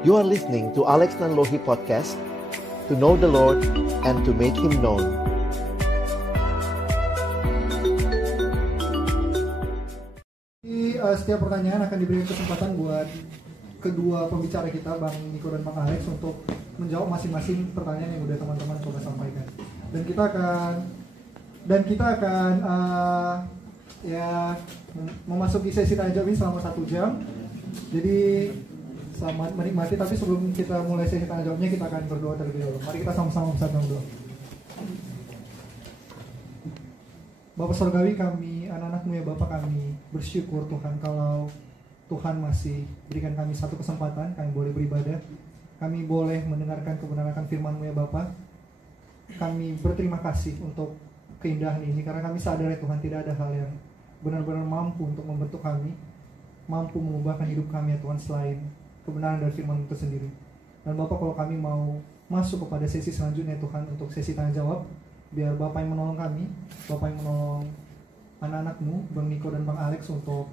You are listening to Alex Nanlohi Podcast, to know the Lord and to make Him known. Setiap pertanyaan akan diberikan kesempatan buat kedua pembicara kita, Bang Niko dan Bang Alex, untuk menjawab masing-masing pertanyaan yang udah teman-teman coba sampaikan. Dan kita akan memasuki sesi tanya jawab ini selama 1 jam. Jadi selamat menikmati. Tapi sebelum kita mulai sesi tanya jawabnya, kita akan berdoa terlebih dahulu. Mari kita sama-sama bersatu doa. Bapak Surgawi, kami anak-anak-Mu ya Bapak, kami bersyukur Tuhan kalau Tuhan masih berikan kami satu kesempatan, kami boleh beribadah, kami boleh mendengarkan kebenaran firman-Mu ya Bapak. Kami berterima kasih untuk keindahan ini, karena kami sadar ya Tuhan, tidak ada hal yang benar-benar mampu untuk membentuk kami, mampu mengubahkan hidup kami ya Tuhan, selain kebenaran dari firman-Mu itu sendiri. Dan Bapak, kalau kami mau masuk kepada sesi selanjutnya Tuhan, untuk sesi tanya jawab, biar Bapak yang menolong kami, Bapak yang menolong anak-anak-Mu, Bang Niko dan Bang Alex, untuk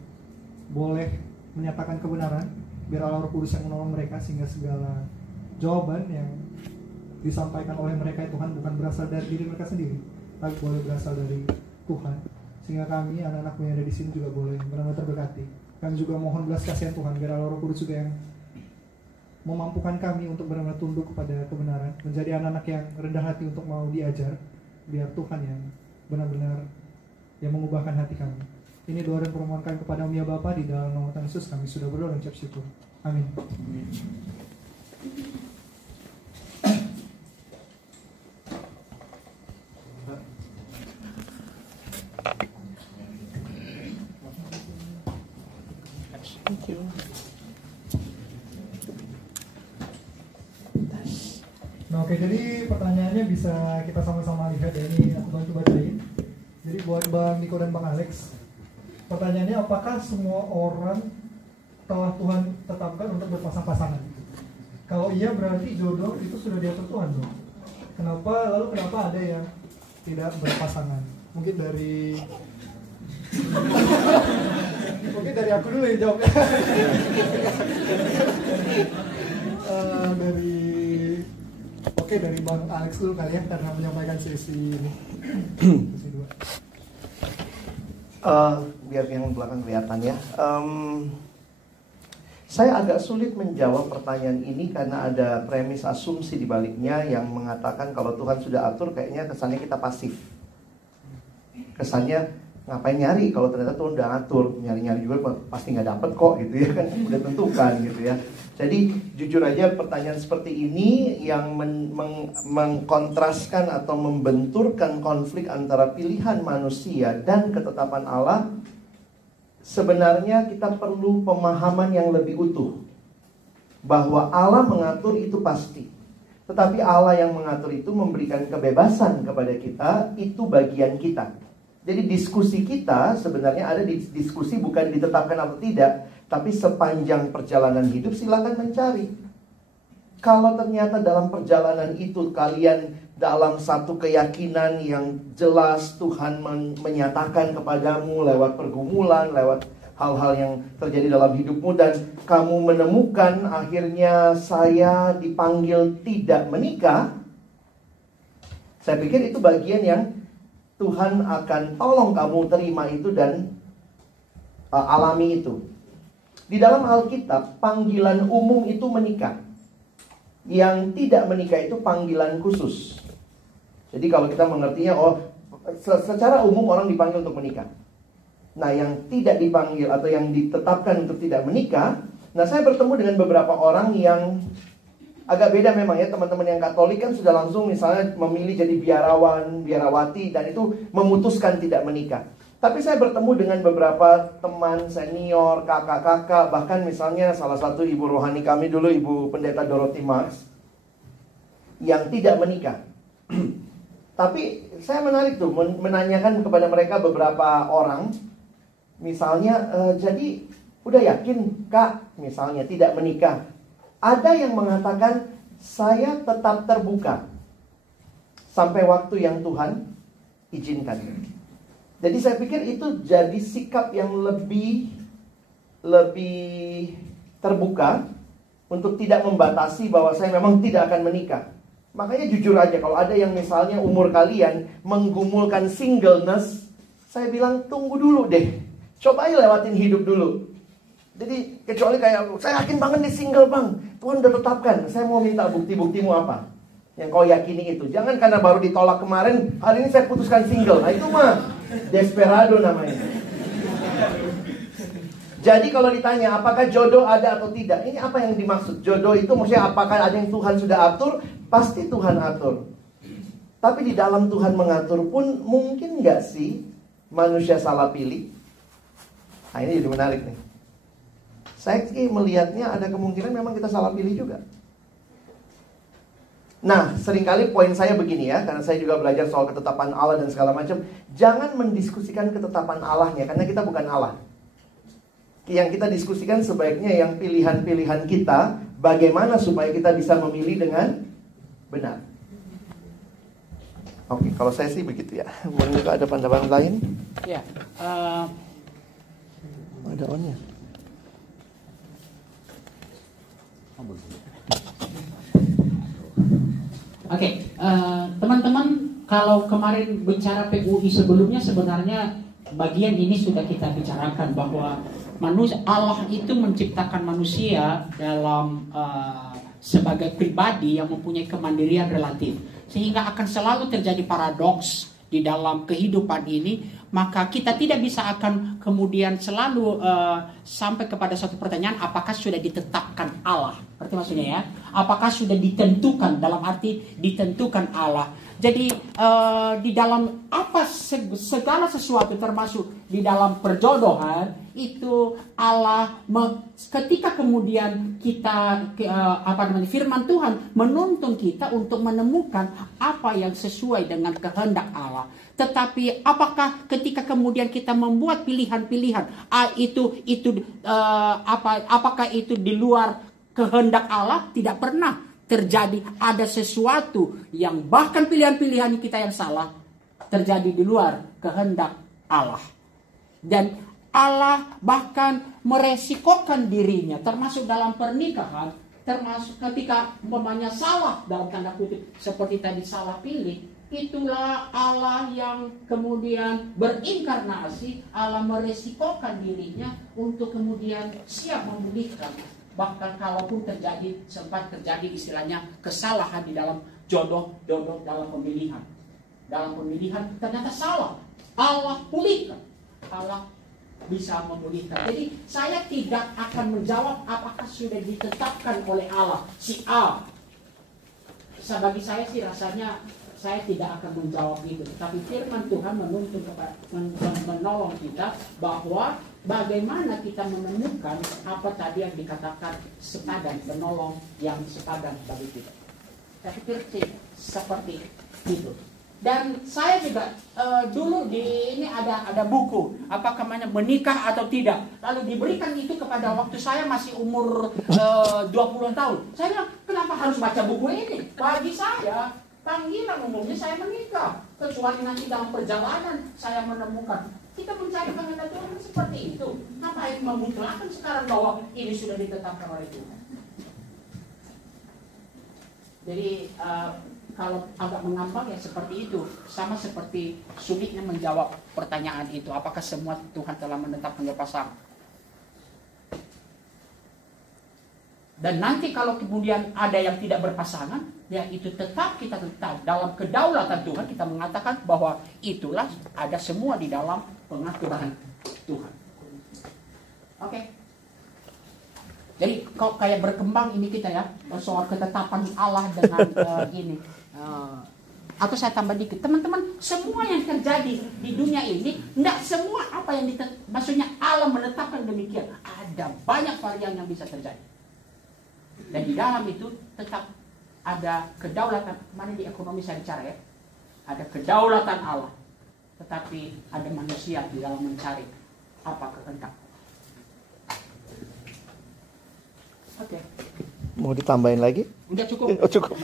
boleh menyatakan kebenaran, biar Allah Roh Kudus yang menolong mereka, sehingga segala jawaban yang disampaikan oleh mereka Tuhan bukan berasal dari diri mereka sendiri, tapi boleh berasal dari Tuhan, sehingga kami anak-anak-Mu yang ada di sini juga boleh benar-benar terberkati. Kami juga mohon belas kasihan Tuhan, biar Allah Roh Kudus juga yang memampukan kami untuk benar-benar tunduk kepada kebenaran, menjadi anak-anak yang rendah hati untuk mau diajar, biar Tuhan yang benar-benar yang mengubahkan hati kami. Ini doa dan permohonan kami kepada-Mu ya Bapa, di dalam nama Tuhan Yesus kami sudah berdoa dan ucap syukur. Amin. Thank you. Nah, oke, jadi pertanyaannya bisa kita sama-sama lihat ya, ini aku bantu bacain. Jadi buat Bang Niko dan Bang Alex, pertanyaannya, apakah semua orang telah Tuhan tetapkan untuk berpasang-pasangan? Kalau iya, berarti jodoh itu sudah diatur Tuhan dong. Lalu kenapa ada yang tidak berpasangan? Mungkin dari aku dulu yang jawabnya. Dari Bang Alex dulu kali ya, karena menyampaikan sesi ini. Sesi 2. Biar yang belakang kelihatan ya. Saya agak sulit menjawab pertanyaan ini karena ada premis asumsi di baliknya yang mengatakan kalau Tuhan sudah atur, kayaknya kesannya kita pasif. Kesannya ngapain nyari kalau ternyata Tuhan udah atur, nyari-nyari juga pasti nggak dapet kok gitu ya kan, udah tentukan gitu ya. Jadi jujur aja pertanyaan seperti ini yang mengkontraskan atau membenturkan konflik antara pilihan manusia dan ketetapan Allah. Sebenarnya kita perlu pemahaman yang lebih utuh, bahwa Allah mengatur itu pasti, tetapi Allah yang mengatur itu memberikan kebebasan kepada kita, itu bagian kita. Jadi diskusi kita sebenarnya ada di diskusi bukan ditetapkan atau tidak, tapi sepanjang perjalanan hidup silakan mencari. Kalau ternyata dalam perjalanan itu kalian dalam satu keyakinan yang jelas, Tuhan menyatakan kepadamu lewat pergumulan, lewat hal-hal yang terjadi dalam hidupmu, dan kamu menemukan akhirnya saya dipanggil tidak menikah, saya pikir itu bagian yang Tuhan akan tolong kamu terima itu dan alami itu. Di dalam Alkitab, panggilan umum itu menikah. Yang tidak menikah itu panggilan khusus. Jadi kalau kita mengertinya, secara umum orang dipanggil untuk menikah. Nah, yang tidak dipanggil atau yang ditetapkan untuk tidak menikah, nah saya bertemu dengan beberapa orang yang agak beda memang ya. Teman-teman yang Katolik kan sudah langsung misalnya memilih jadi biarawan, biarawati, dan itu memutuskan tidak menikah. Tapi saya bertemu dengan beberapa teman senior, kakak-kakak, bahkan misalnya salah satu ibu rohani kami dulu, Ibu Pendeta Dorothy Marks, yang tidak menikah. Tapi saya menarik tuh, menanyakan kepada mereka beberapa orang, misalnya, jadi udah yakin Kak, misalnya tidak menikah? Ada yang mengatakan, saya tetap terbuka sampai waktu yang Tuhan izinkan. Jadi saya pikir itu jadi sikap yang lebih terbuka untuk tidak membatasi bahwa saya memang tidak akan menikah. Makanya jujur aja, kalau ada yang misalnya umur kalian menggumulkan singleness, saya bilang tunggu dulu deh. Coba aja lewatin hidup dulu. Jadi kecuali kayak, saya yakin banget nih single bang, Tuhan udah tetapkan. Saya mau minta bukti-buktimu apa yang kau yakini itu. Jangan karena baru ditolak kemarin, hari ini saya putuskan single. Nah itu mah desperado namanya. Jadi kalau ditanya apakah jodoh ada atau tidak, ini apa yang dimaksud? Jodoh itu maksudnya apakah ada yang Tuhan sudah atur? Pasti Tuhan atur. Tapi di dalam Tuhan mengatur pun mungkin gak sih manusia salah pilih? Nah ini jadi menarik nih. Saya sih melihatnya ada kemungkinan memang kita salah pilih juga. Nah, seringkali poin saya begini ya, karena saya juga belajar soal ketetapan Allah dan segala macam. Jangan mendiskusikan ketetapan Allahnya, karena kita bukan Allah. Yang kita diskusikan sebaiknya yang pilihan-pilihan kita, bagaimana supaya kita bisa memilih dengan benar. Oke, kalau saya sih begitu ya. Mungkin juga ada pandangan lain? Ya, ada onnya. Oke, teman-teman, kalau kemarin bicara PUI sebelumnya sebenarnya bagian ini sudah kita bicarakan bahwa Allah itu menciptakan manusia dalam sebagai pribadi yang mempunyai kemandirian relatif, sehingga akan selalu terjadi paradoks di dalam kehidupan ini. Maka kita tidak bisa akan kemudian selalu sampai kepada suatu pertanyaan, apakah sudah ditetapkan Allah? Berarti maksudnya ya, apakah sudah ditentukan, dalam arti ditentukan Allah. Jadi di dalam segala sesuatu termasuk di dalam perjodohan itu Allah ketika kemudian kita firman Tuhan menuntun kita untuk menemukan apa yang sesuai dengan kehendak Allah. Tetapi apakah ketika kemudian kita membuat pilihan-pilihan apakah itu di luar kehendak Allah? Tidak pernah terjadi. Ada sesuatu yang bahkan pilihan-pilihan kita yang salah terjadi di luar kehendak Allah. Dan Allah bahkan meresikokan dirinya termasuk dalam pernikahan, termasuk ketika umpamanya salah dalam tanda kutip seperti tadi salah pilih. Itulah Allah yang kemudian berinkarnasi. Allah meresikokan dirinya untuk kemudian siap memulihkan. Bahkan kalaupun sempat terjadi istilahnya kesalahan di dalam jodoh dalam pemilihan. Dalam pemilihan ternyata salah, Allah pulihkan. Allah bisa memulihkan. Jadi saya tidak akan menjawab apakah sudah ditetapkan oleh Allah si A. Bagi saya sih rasanya saya tidak akan menjawab itu. Tapi firman Tuhan menuntun menolong kita bahwa bagaimana kita menemukan apa tadi yang dikatakan sepadan, menolong yang sepadan bagi kita. Saya pikir seperti itu. Dan saya juga dulu ini ada buku apakah menikah atau tidak. Lalu diberikan itu kepada waktu saya masih umur 20 tahun. Saya bilang, kenapa harus baca buku ini? Bagi saya panggilan umumnya saya menikah. Kecuali nanti dalam perjalanan saya menemukan. Kita mencari kehendak Tuhan seperti itu. Ngapain memutlakkan sekarang bahwa ini sudah ditetapkan oleh Tuhan? Jadi kalau agak mengambang ya seperti itu. Sama seperti sulitnya menjawab pertanyaan itu. Apakah semua Tuhan telah menetapkan berpasangan? Dan nanti kalau kemudian ada yang tidak berpasangan, ya itu tetap kita tetap dalam kedaulatan Tuhan. Kita mengatakan bahwa itulah ada semua di dalam pengaturan Tuhan. Oke. Jadi kok kayak berkembang ini kita ya soal ketetapan Allah dengan ini. Atau saya tambah dikit, teman-teman, semua yang terjadi di dunia ini tidak semua apa yang maksudnya Allah menetapkan demikian. Ada banyak varian yang bisa terjadi. Dan di dalam itu tetap ada kedaulatan. Mana di ekonomi saya bicara ya, ada kedaulatan Allah. Tetapi ada manusia di dalam mencari apa kehendak. Oke. Mau ditambahin lagi? Udah cukup. Oh, cukup.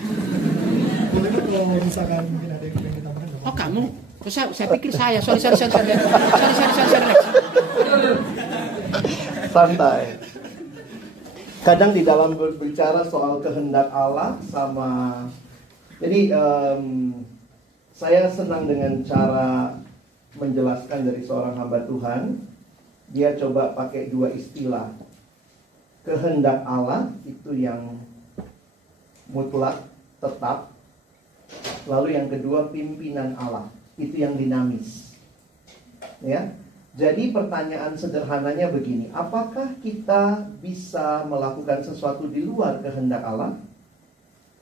Boleh kalau misalkan mungkin ada yang pengen ditambahkan? Oh kamu? Saya pikir saya. Sorry. Santai. Kadang di dalam berbicara soal kehendak Allah sama, jadi saya senang dengan cara menjelaskan dari seorang hamba Tuhan. Dia coba pakai dua istilah. Kehendak Allah itu yang mutlak, tetap. Lalu yang kedua pimpinan Allah, itu yang dinamis. Ya. Jadi pertanyaan sederhananya begini, apakah kita bisa melakukan sesuatu di luar kehendak Allah?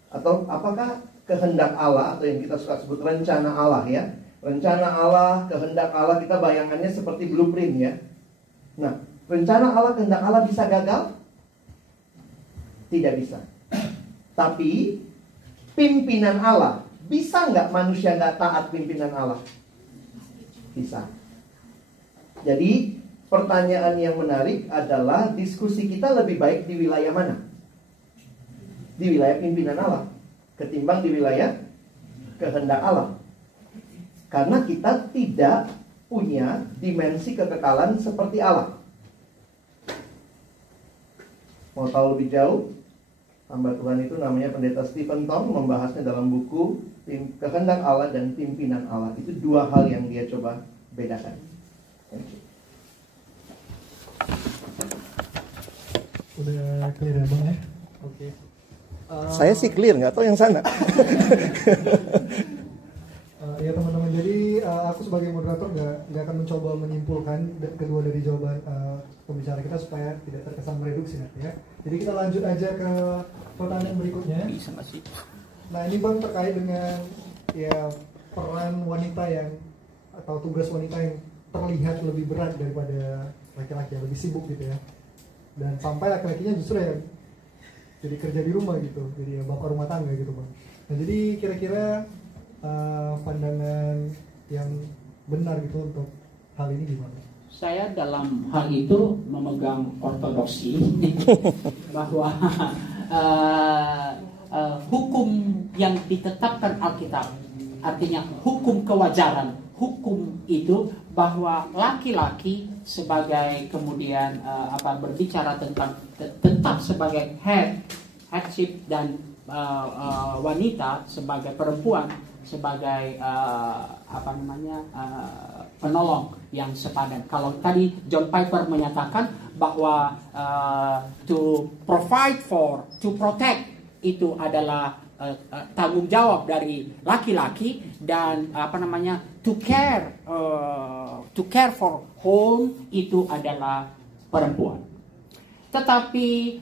Atau apakah kehendak Allah, atau yang kita suka sebut rencana Allah ya, rencana Allah, kehendak Allah, kita bayangannya seperti blueprint ya. Nah, rencana Allah, kehendak Allah bisa gagal? Tidak bisa. Tapi pimpinan Allah, bisa nggak manusia nggak taat pimpinan Allah? Bisa. Jadi pertanyaan yang menarik adalah diskusi kita lebih baik di wilayah mana? Di wilayah pimpinan Allah ketimbang di wilayah kehendak Allah. Karena kita tidak punya dimensi kekekalan seperti Allah. Mau tahu lebih jauh? Hamba Tuhan itu namanya Pendeta Stephen Tong, membahasnya dalam buku Kehendak Allah dan Pimpinan Allah. Itu dua hal yang dia coba bedakan. Udah clear ya Bang ya? Oke. Saya sih clear, nggak tahu yang sana. Ya teman-teman, jadi aku sebagai moderator nggak akan mencoba menyimpulkan kedua dari jawaban pembicara kita supaya tidak terkesan mereduksi nanti ya. Jadi kita lanjut aja ke pertanyaan berikutnya. Bisa nggak sih? Nah ini Bang terkait dengan ya peran wanita yang atau tugas wanita yang terlihat lebih berat daripada laki-laki yang lebih sibuk gitu ya. Dan sampai laki-lakinya justru ya jadi kerja di rumah gitu, jadi ya bapak rumah tangga gitu Bang. Nah jadi kira-kira pandangan yang benar gitu untuk hal ini gimana? Saya dalam hal itu memegang ortodoksi bahwa hukum yang ditetapkan Alkitab, artinya hukum kewajaran, hukum itu bahwa laki-laki sebagai kemudian berbicara tentang tetap sebagai headship dan wanita sebagai perempuan sebagai penolong yang sepadan. Kalau tadi John Piper menyatakan bahwa to provide for, to protect itu adalah tanggung jawab dari laki-laki, dan to care for home itu adalah perempuan. Tetapi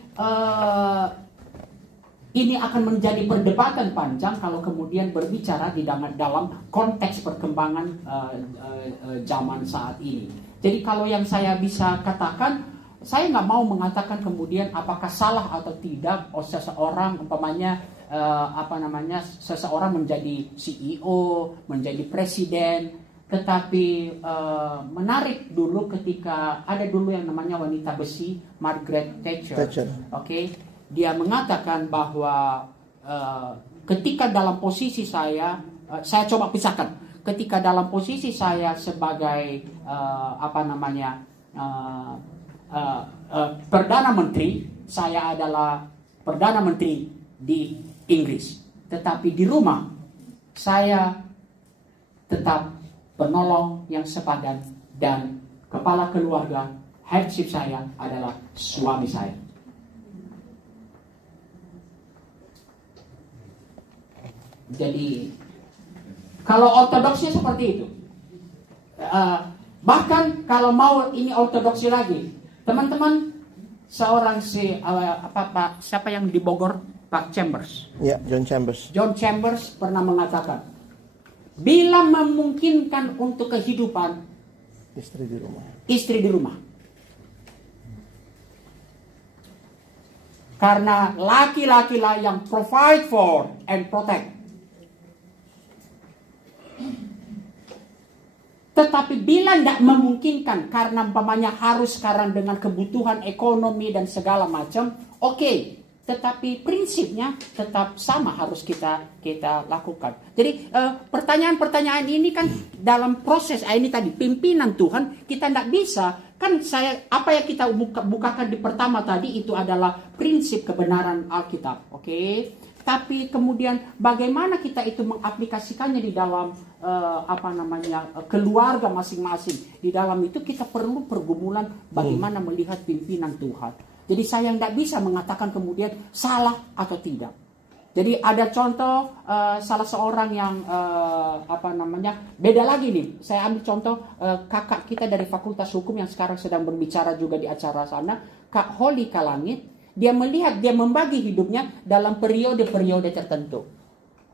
ini akan menjadi perdebatan panjang kalau kemudian berbicara di dalam konteks perkembangan zaman saat ini. Jadi kalau yang saya bisa katakan, saya nggak mau mengatakan kemudian apakah salah atau tidak seseorang umpamanya seseorang menjadi CEO, menjadi presiden. Tetapi menarik dulu ketika ada dulu yang namanya wanita besi, Margaret Thatcher. Oke. Dia mengatakan bahwa ketika dalam posisi saya coba pisahkan. Ketika dalam posisi saya sebagai Perdana Menteri, saya adalah Perdana Menteri di Inggris. Tetapi di rumah, saya tetap penolong yang sepadan, dan kepala keluarga, headship saya adalah suami saya. Jadi kalau ortodoksnya seperti itu, bahkan kalau mau ini ortodoksi lagi, teman-teman, seorang siapa yang di Bogor, Pak Chambers. Ya, John Chambers. John Chambers pernah mengatakan, bila memungkinkan untuk kehidupan, istri di rumah. Karena laki-laki lah yang provide for and protect. Tetapi bila tidak memungkinkan karena umpamanya harus sekarang dengan kebutuhan ekonomi dan segala macam, oke. Tetapi prinsipnya tetap sama harus kita lakukan. Jadi pertanyaan-pertanyaan ini kan dalam proses ini tadi pimpinan Tuhan, kita tidak bisa Kan apa yang kita bukakan di pertama tadi itu adalah prinsip kebenaran Alkitab, oke? Tapi kemudian bagaimana kita itu mengaplikasikannya di dalam keluarga masing-masing. Di dalam itu kita perlu pergumulan bagaimana melihat pimpinan Tuhan. Jadi saya tidak bisa mengatakan kemudian salah atau tidak. Jadi ada contoh salah seorang yang beda lagi nih. Saya ambil contoh kakak kita dari Fakultas Hukum yang sekarang sedang berbicara juga di acara sana, Kak Holly Kalangit. Dia melihat, dia membagi hidupnya dalam periode-periode tertentu.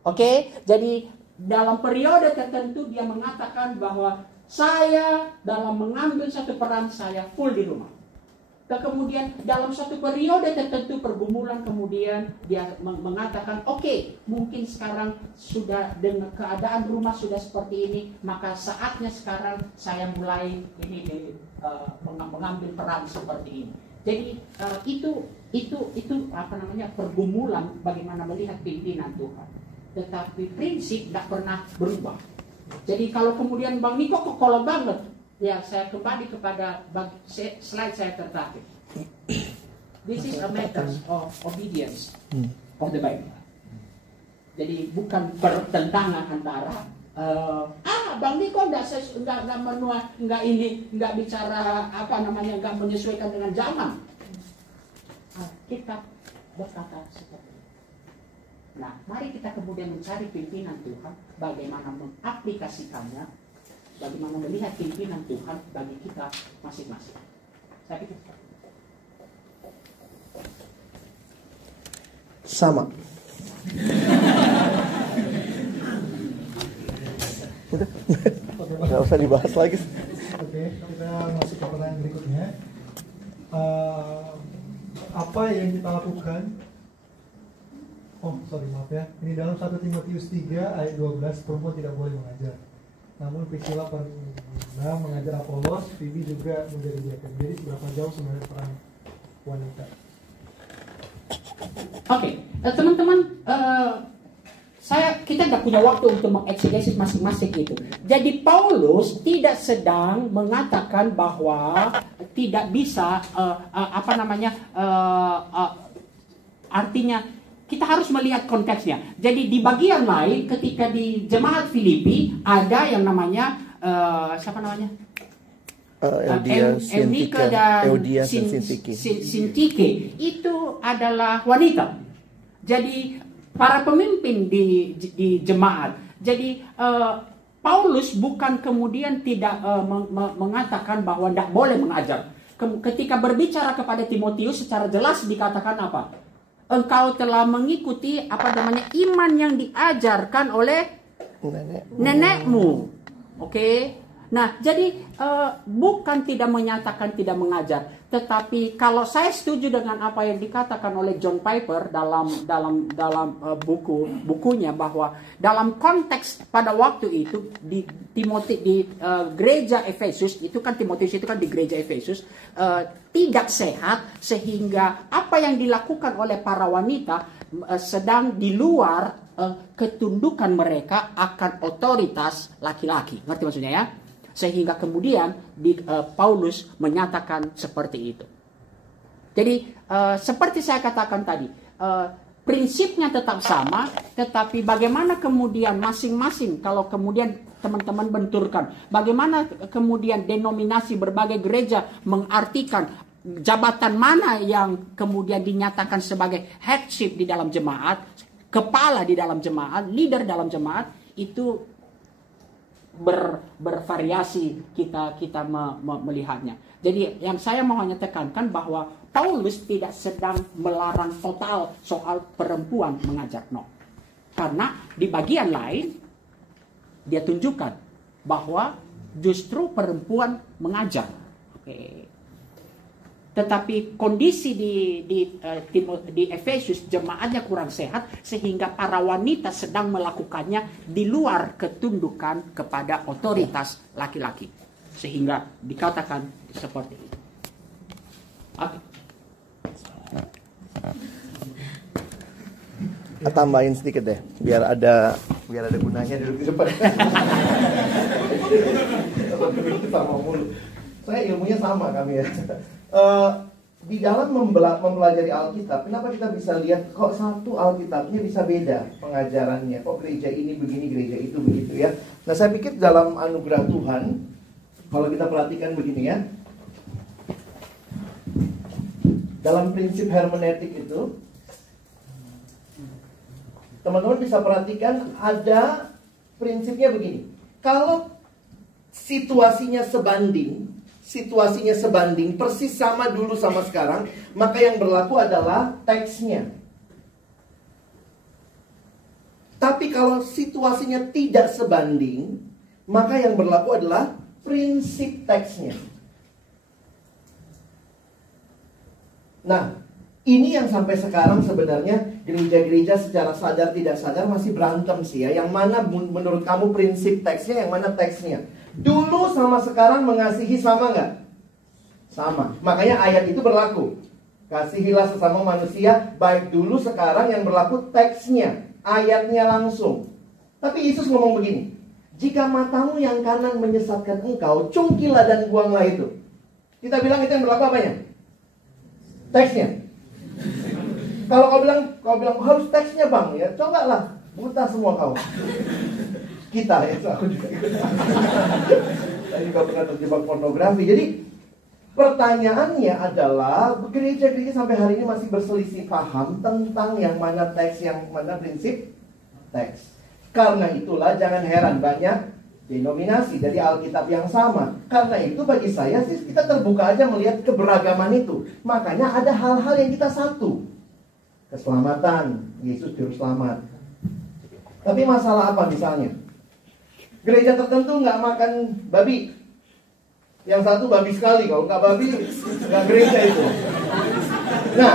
Oke, jadi dalam periode tertentu dia mengatakan bahwa saya dalam mengambil satu peran saya full di rumah. Kemudian dalam satu periode tertentu pergumulan kemudian dia mengatakan oke, mungkin sekarang sudah dengan keadaan rumah sudah seperti ini, maka saatnya sekarang saya mulai mengambil peran seperti ini. Jadi itu pergumulan bagaimana melihat pimpinan Tuhan. Tetapi prinsip tidak pernah berubah. Jadi kalau kemudian Bang Niko kok kolot banget, ya saya kembali kepada slide saya terakhir. This is a matter of obedience of the Bible. Jadi bukan pertentangan antara Bang Niko nggak bicara nggak menyesuaikan dengan zaman. Kita berkata seperti itu. Nah, mari kita kemudian mencari pimpinan Tuhan, bagaimana mengaplikasikannya, bagaimana melihat pimpinan Tuhan bagi kita masing-masing. Saya pikir sama. Udah, nggak usah dibahas lagi. Oke, kita masuk ke pertanyaan berikutnya. Apa yang kita lakukan? Maaf ya. Ini dalam 1 Timotius 3 ayat 12, perempuan tidak boleh mengajar. Namun Priscilla pernah mengajar Apolos, Phoebe juga menjadi diaken. Jadi seberapa jauh sebenarnya peran wanita? Oke, teman-teman, kita tidak punya waktu untuk mengeksegesis masing-masing itu. Jadi Paulus tidak sedang mengatakan bahwa tidak bisa artinya kita harus melihat konteksnya. Jadi di bagian lain ketika di jemaat Filipi ada yang namanya Eunika dan Sintike itu adalah wanita. Jadi para pemimpin di jemaat. Jadi Paulus bukan kemudian tidak mengatakan bahwa tidak boleh mengajar. Ketika berbicara kepada Timotius secara jelas dikatakan apa? Engkau telah mengikuti iman yang diajarkan oleh nenekmu. Oke. Nah, jadi bukan tidak menyatakan tidak mengajar, tetapi kalau saya setuju dengan apa yang dikatakan oleh John Piper dalam bukunya bahwa dalam konteks pada waktu itu di gereja Efesus itu kan Timotius itu kan di gereja Efesus tidak sehat sehingga apa yang dilakukan oleh para wanita sedang di luar ketundukan mereka akan otoritas laki-laki. Ngerti maksudnya ya? Sehingga kemudian Paulus menyatakan seperti itu. Jadi seperti saya katakan tadi, prinsipnya tetap sama, tetapi bagaimana kemudian masing-masing kalau kemudian teman-teman benturkan, bagaimana kemudian denominasi berbagai gereja mengartikan jabatan mana yang kemudian dinyatakan sebagai headship di dalam jemaat, kepala di dalam jemaat, leader dalam jemaat, itu bervariasi kita melihatnya. Jadi yang saya mau hanya tekankan bahwa Paulus tidak sedang melarang total soal perempuan mengajar, no. Karena di bagian lain dia tunjukkan bahwa justru perempuan mengajar. Oke. Tetapi kondisi di Efesus jemaatnya kurang sehat sehingga para wanita sedang melakukannya di luar ketundukan kepada otoritas laki-laki. Sehingga dikatakan seperti itu. Oke. Tambahin sedikit deh, biar ada gunanya duduk di depan. Saya ilmunya sama kami ya. Di dalam mempelajari Alkitab, kenapa kita bisa lihat kok satu Alkitabnya bisa beda pengajarannya, kok gereja ini begini, gereja itu begitu ya. Nah, saya pikir dalam anugerah Tuhan, kalau kita perhatikan begini ya, dalam prinsip hermeneutik itu, teman-teman bisa perhatikan ada prinsipnya begini. Kalau situasinya sebanding, persis sama dulu sama sekarang, maka yang berlaku adalah teksnya. Tapi kalau situasinya tidak sebanding, maka yang berlaku adalah prinsip teksnya. Nah, ini yang sampai sekarang sebenarnya gereja-gereja secara sadar tidak sadar masih berantem sih ya. Yang mana menurut kamu prinsip teksnya, yang mana teksnya? Dulu sama sekarang mengasihi sama nggak? Sama. Makanya ayat itu berlaku. Kasihilah sesama manusia baik dulu sekarang, yang berlaku teksnya, ayatnya langsung. Tapi Yesus ngomong begini, jika matamu yang kanan menyesatkan engkau, cungkilah dan buanglah itu. Kita bilang itu yang berlaku apanya? Teksnya. Kalau kau bilang harus teksnya bang, ya cobalah, buta semua kau. Kita ya, aku juga ikut. Saya juga pernah terjebak pornografi. Jadi pertanyaannya adalah, gereja-gereja sampai hari ini masih berselisih paham tentang yang mana teks, yang mana prinsip teks. Karena itulah jangan heran banyak denominasi dari Alkitab yang sama. Karena itu bagi saya sih, kita terbuka aja melihat keberagaman itu. Makanya ada hal-hal yang kita satu. Keselamatan, Yesus juru selamat. Tapi masalah apa misalnya? Gereja tertentu nggak makan babi. Yang satu babi sekali, kalau nggak babi nggak gereja itu. Nah,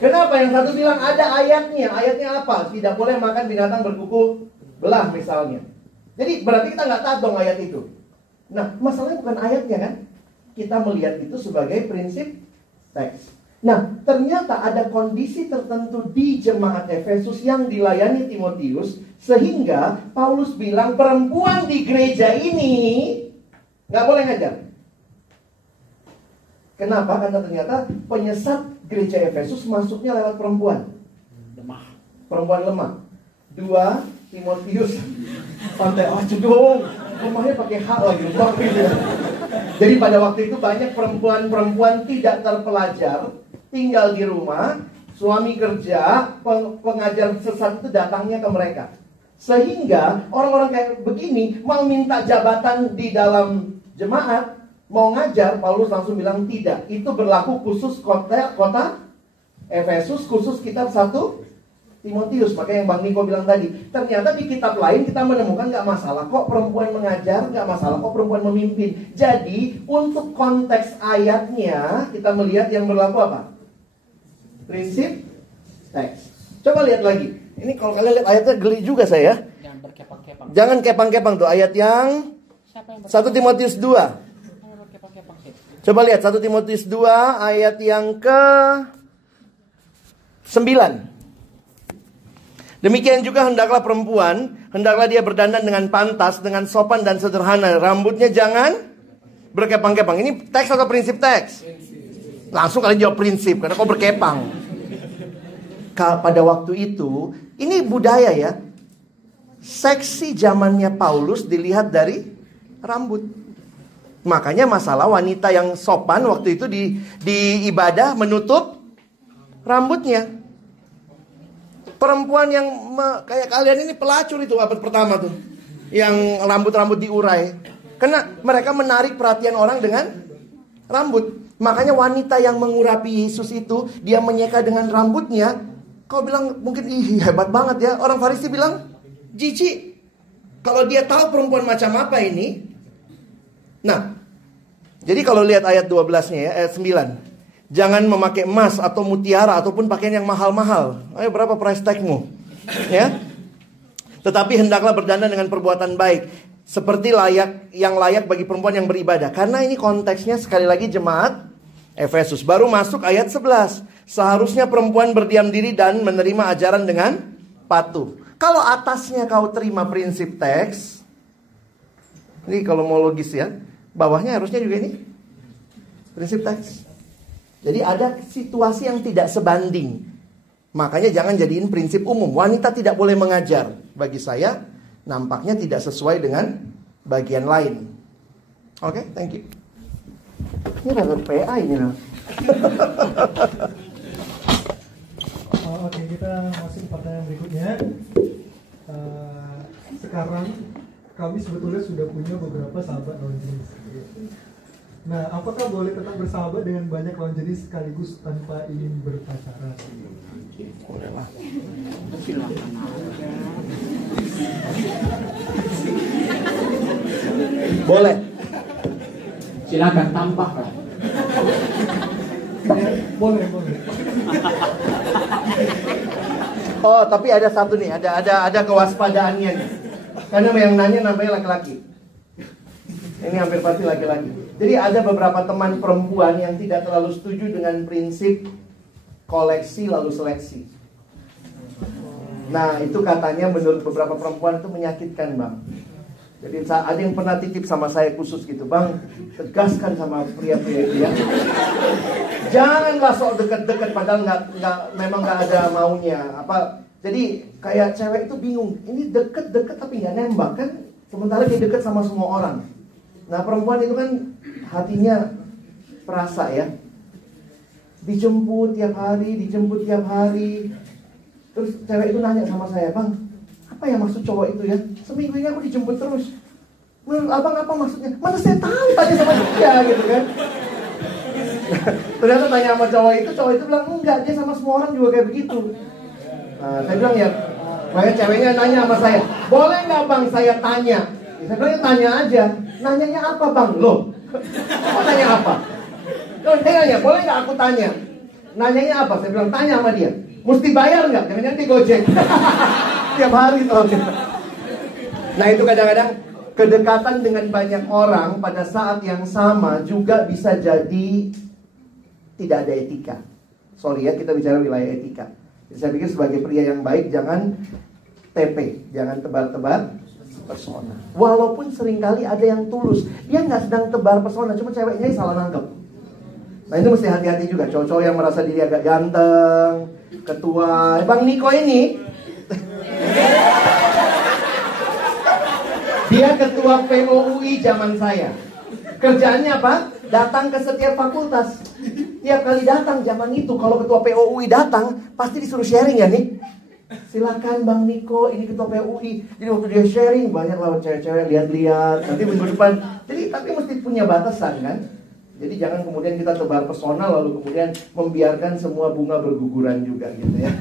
kenapa yang satu bilang ada ayatnya? Ayatnya apa? Tidak boleh makan binatang berkuku belah misalnya. Jadi berarti kita nggak taat dong ayat itu. Nah, masalahnya bukan ayatnya kan? Kita melihat itu sebagai prinsip teks. Nah, ternyata ada kondisi tertentu di jemaat Efesus yang dilayani Timotius, sehingga Paulus bilang perempuan di gereja ini nggak boleh ngajar. Kenapa? Karena ternyata penyesat gereja Efesus masuknya lewat perempuan. Lemah. Perempuan lemah. 2 Timotius pantai cedung, rumahnya pakai hak lagi, lemah gitu. Jadi pada waktu itu banyak perempuan-perempuan tidak terpelajar, tinggal di rumah, suami kerja, pengajar sesat itu datangnya ke mereka. Sehingga orang-orang kayak begini mau minta jabatan di dalam jemaat, mau ngajar, Paulus langsung bilang tidak. Itu berlaku khusus kota Efesus, khusus kitab 1 Timotius. Makanya yang Bang Niko bilang tadi, ternyata di kitab lain kita menemukan gak masalah kok perempuan mengajar, gak masalah kok perempuan memimpin. Jadi untuk konteks ayatnya kita melihat yang berlaku apa? Prinsip teks. Coba lihat lagi. Ini kalau kalian lihat ayatnya geli juga saya. Jangan berkepang-kepang. Jangan kepang-kepang tuh ayat yang 1 Timotius 2. Coba lihat 1 Timotius 2 ayat yang ke 9. Demikian juga hendaklah perempuan, hendaklah dia berdandan dengan pantas, dengan sopan dan sederhana. Rambutnya jangan berkepang-kepang. Ini teks atau prinsip teks? Langsung kalian jawab prinsip, karena kok berkepang. Pada waktu itu, ini budaya ya. Seksi zamannya Paulus dilihat dari rambut. Makanya masalah wanita yang sopan waktu itu di ibadah menutup rambutnya. Perempuan yang kayak kalian ini pelacur itu abad pertama tuh, yang rambut-rambut diurai. Karena mereka menarik perhatian orang dengan rambut. Makanya wanita yang mengurapi Yesus itu, dia menyeka dengan rambutnya. Kau bilang mungkin hebat banget ya. Orang Farisi bilang jijik kalau dia tahu perempuan macam apa ini. Nah, jadi kalau lihat ayat 12-nya ya, ayat 9. Jangan memakai emas atau mutiara ataupun pakaian yang mahal-mahal. Ayo, berapa price tag-mu? Ya. Tetapi hendaklah berdandan dengan perbuatan baik, seperti yang layak bagi perempuan yang beribadah. Karena ini konteksnya sekali lagi jemaat Efesus. Baru masuk ayat 11. Seharusnya perempuan berdiam diri dan menerima ajaran dengan patuh. Kalau atasnya kau terima prinsip teks, ini kalau mau logis ya, Bawahnya harusnya juga ini prinsip teks. Jadi ada situasi yang tidak sebanding. Makanya jangan jadiin prinsip umum. Wanita tidak boleh mengajar. Bagi saya nampaknya tidak sesuai dengan bagian lain. Oke, thank you. Ini rada PA ini lah. Oke, kita masuk ke pertanyaan berikutnya. Sekarang kami sebetulnya sudah punya beberapa sahabat lawan jenis. Nah, apakah boleh tetap bersahabat dengan banyak lawan jenis sekaligus tanpa ingin berpacaran? Boleh lah. Silakan aja. Boleh. Silakan tambah lah. Ya, boleh. Oh, tapi ada satu nih, ada kewaspadaannya nih. Karena yang nanya namanya laki-laki. Ini hampir pasti laki-laki. Jadi ada beberapa teman perempuan yang tidak terlalu setuju dengan prinsip koleksi lalu seleksi. Nah, itu katanya menurut beberapa perempuan itu menyakitkan, Bang. Jadi ada yang pernah titip sama saya khusus gitu, Bang, tegaskan sama pria-pria itu ya. Janganlah sok deket-deket padahal memang nggak ada maunya. Jadi kayak cewek itu bingung, ini deket-deket tapi nggak nembak kan? Sementara dia deket sama semua orang. Nah, perempuan itu kan hatinya perasa ya. Dijemput tiap hari. Terus cewek itu nanya sama saya, Bang, apa ya maksud cowok itu ya? Seminggu ini aku dijemput terus. Menurut abang apa maksudnya? Mana saya tahu, tanya sama dia gitu kan. Ternyata tanya sama cowok itu bilang enggak, dia sama semua orang juga kayak begitu. Nah, saya bilang ya, makanya ceweknya nanya sama saya, boleh nggak Bang saya tanya? Saya bilang ya, tanya aja. Nanyanya apa Bang? Loh, kok tanya apa? Loh, dia nanya, boleh nggak aku tanya? Nanyanya apa? Saya bilang tanya sama dia. Mesti bayar nggak? Jangan-jangan di Gojek. Tiap hari tuh. Nah, itu kadang-kadang kedekatan dengan banyak orang pada saat yang sama juga bisa jadi tidak ada etika. Sorry ya, kita bicara wilayah etika. Jadi saya pikir sebagai pria yang baik jangan TP, jangan tebar-tebar pesona. Walaupun seringkali ada yang tulus, dia nggak sedang tebar pesona, cuma ceweknya salah nangkep. Nah, itu mesti hati-hati juga. Cowok-cowok yang merasa diri agak ganteng, ketua, Bang Niko ini dia ketua POUI zaman saya. Kerjaannya apa? Datang ke setiap fakultas. Tiap kali datang zaman itu, kalau ketua POUI datang, pasti disuruh sharing ya nih. Silakan Bang Niko, ini ketua POUI. Jadi waktu dia sharing, banyak lawan cewek-cewek lihat-lihat. Nanti minggu depan. Jadi tapi mesti punya batasan kan. Jadi jangan kemudian kita tebar pesona lalu kemudian membiarkan semua bunga berguguran juga gitu ya.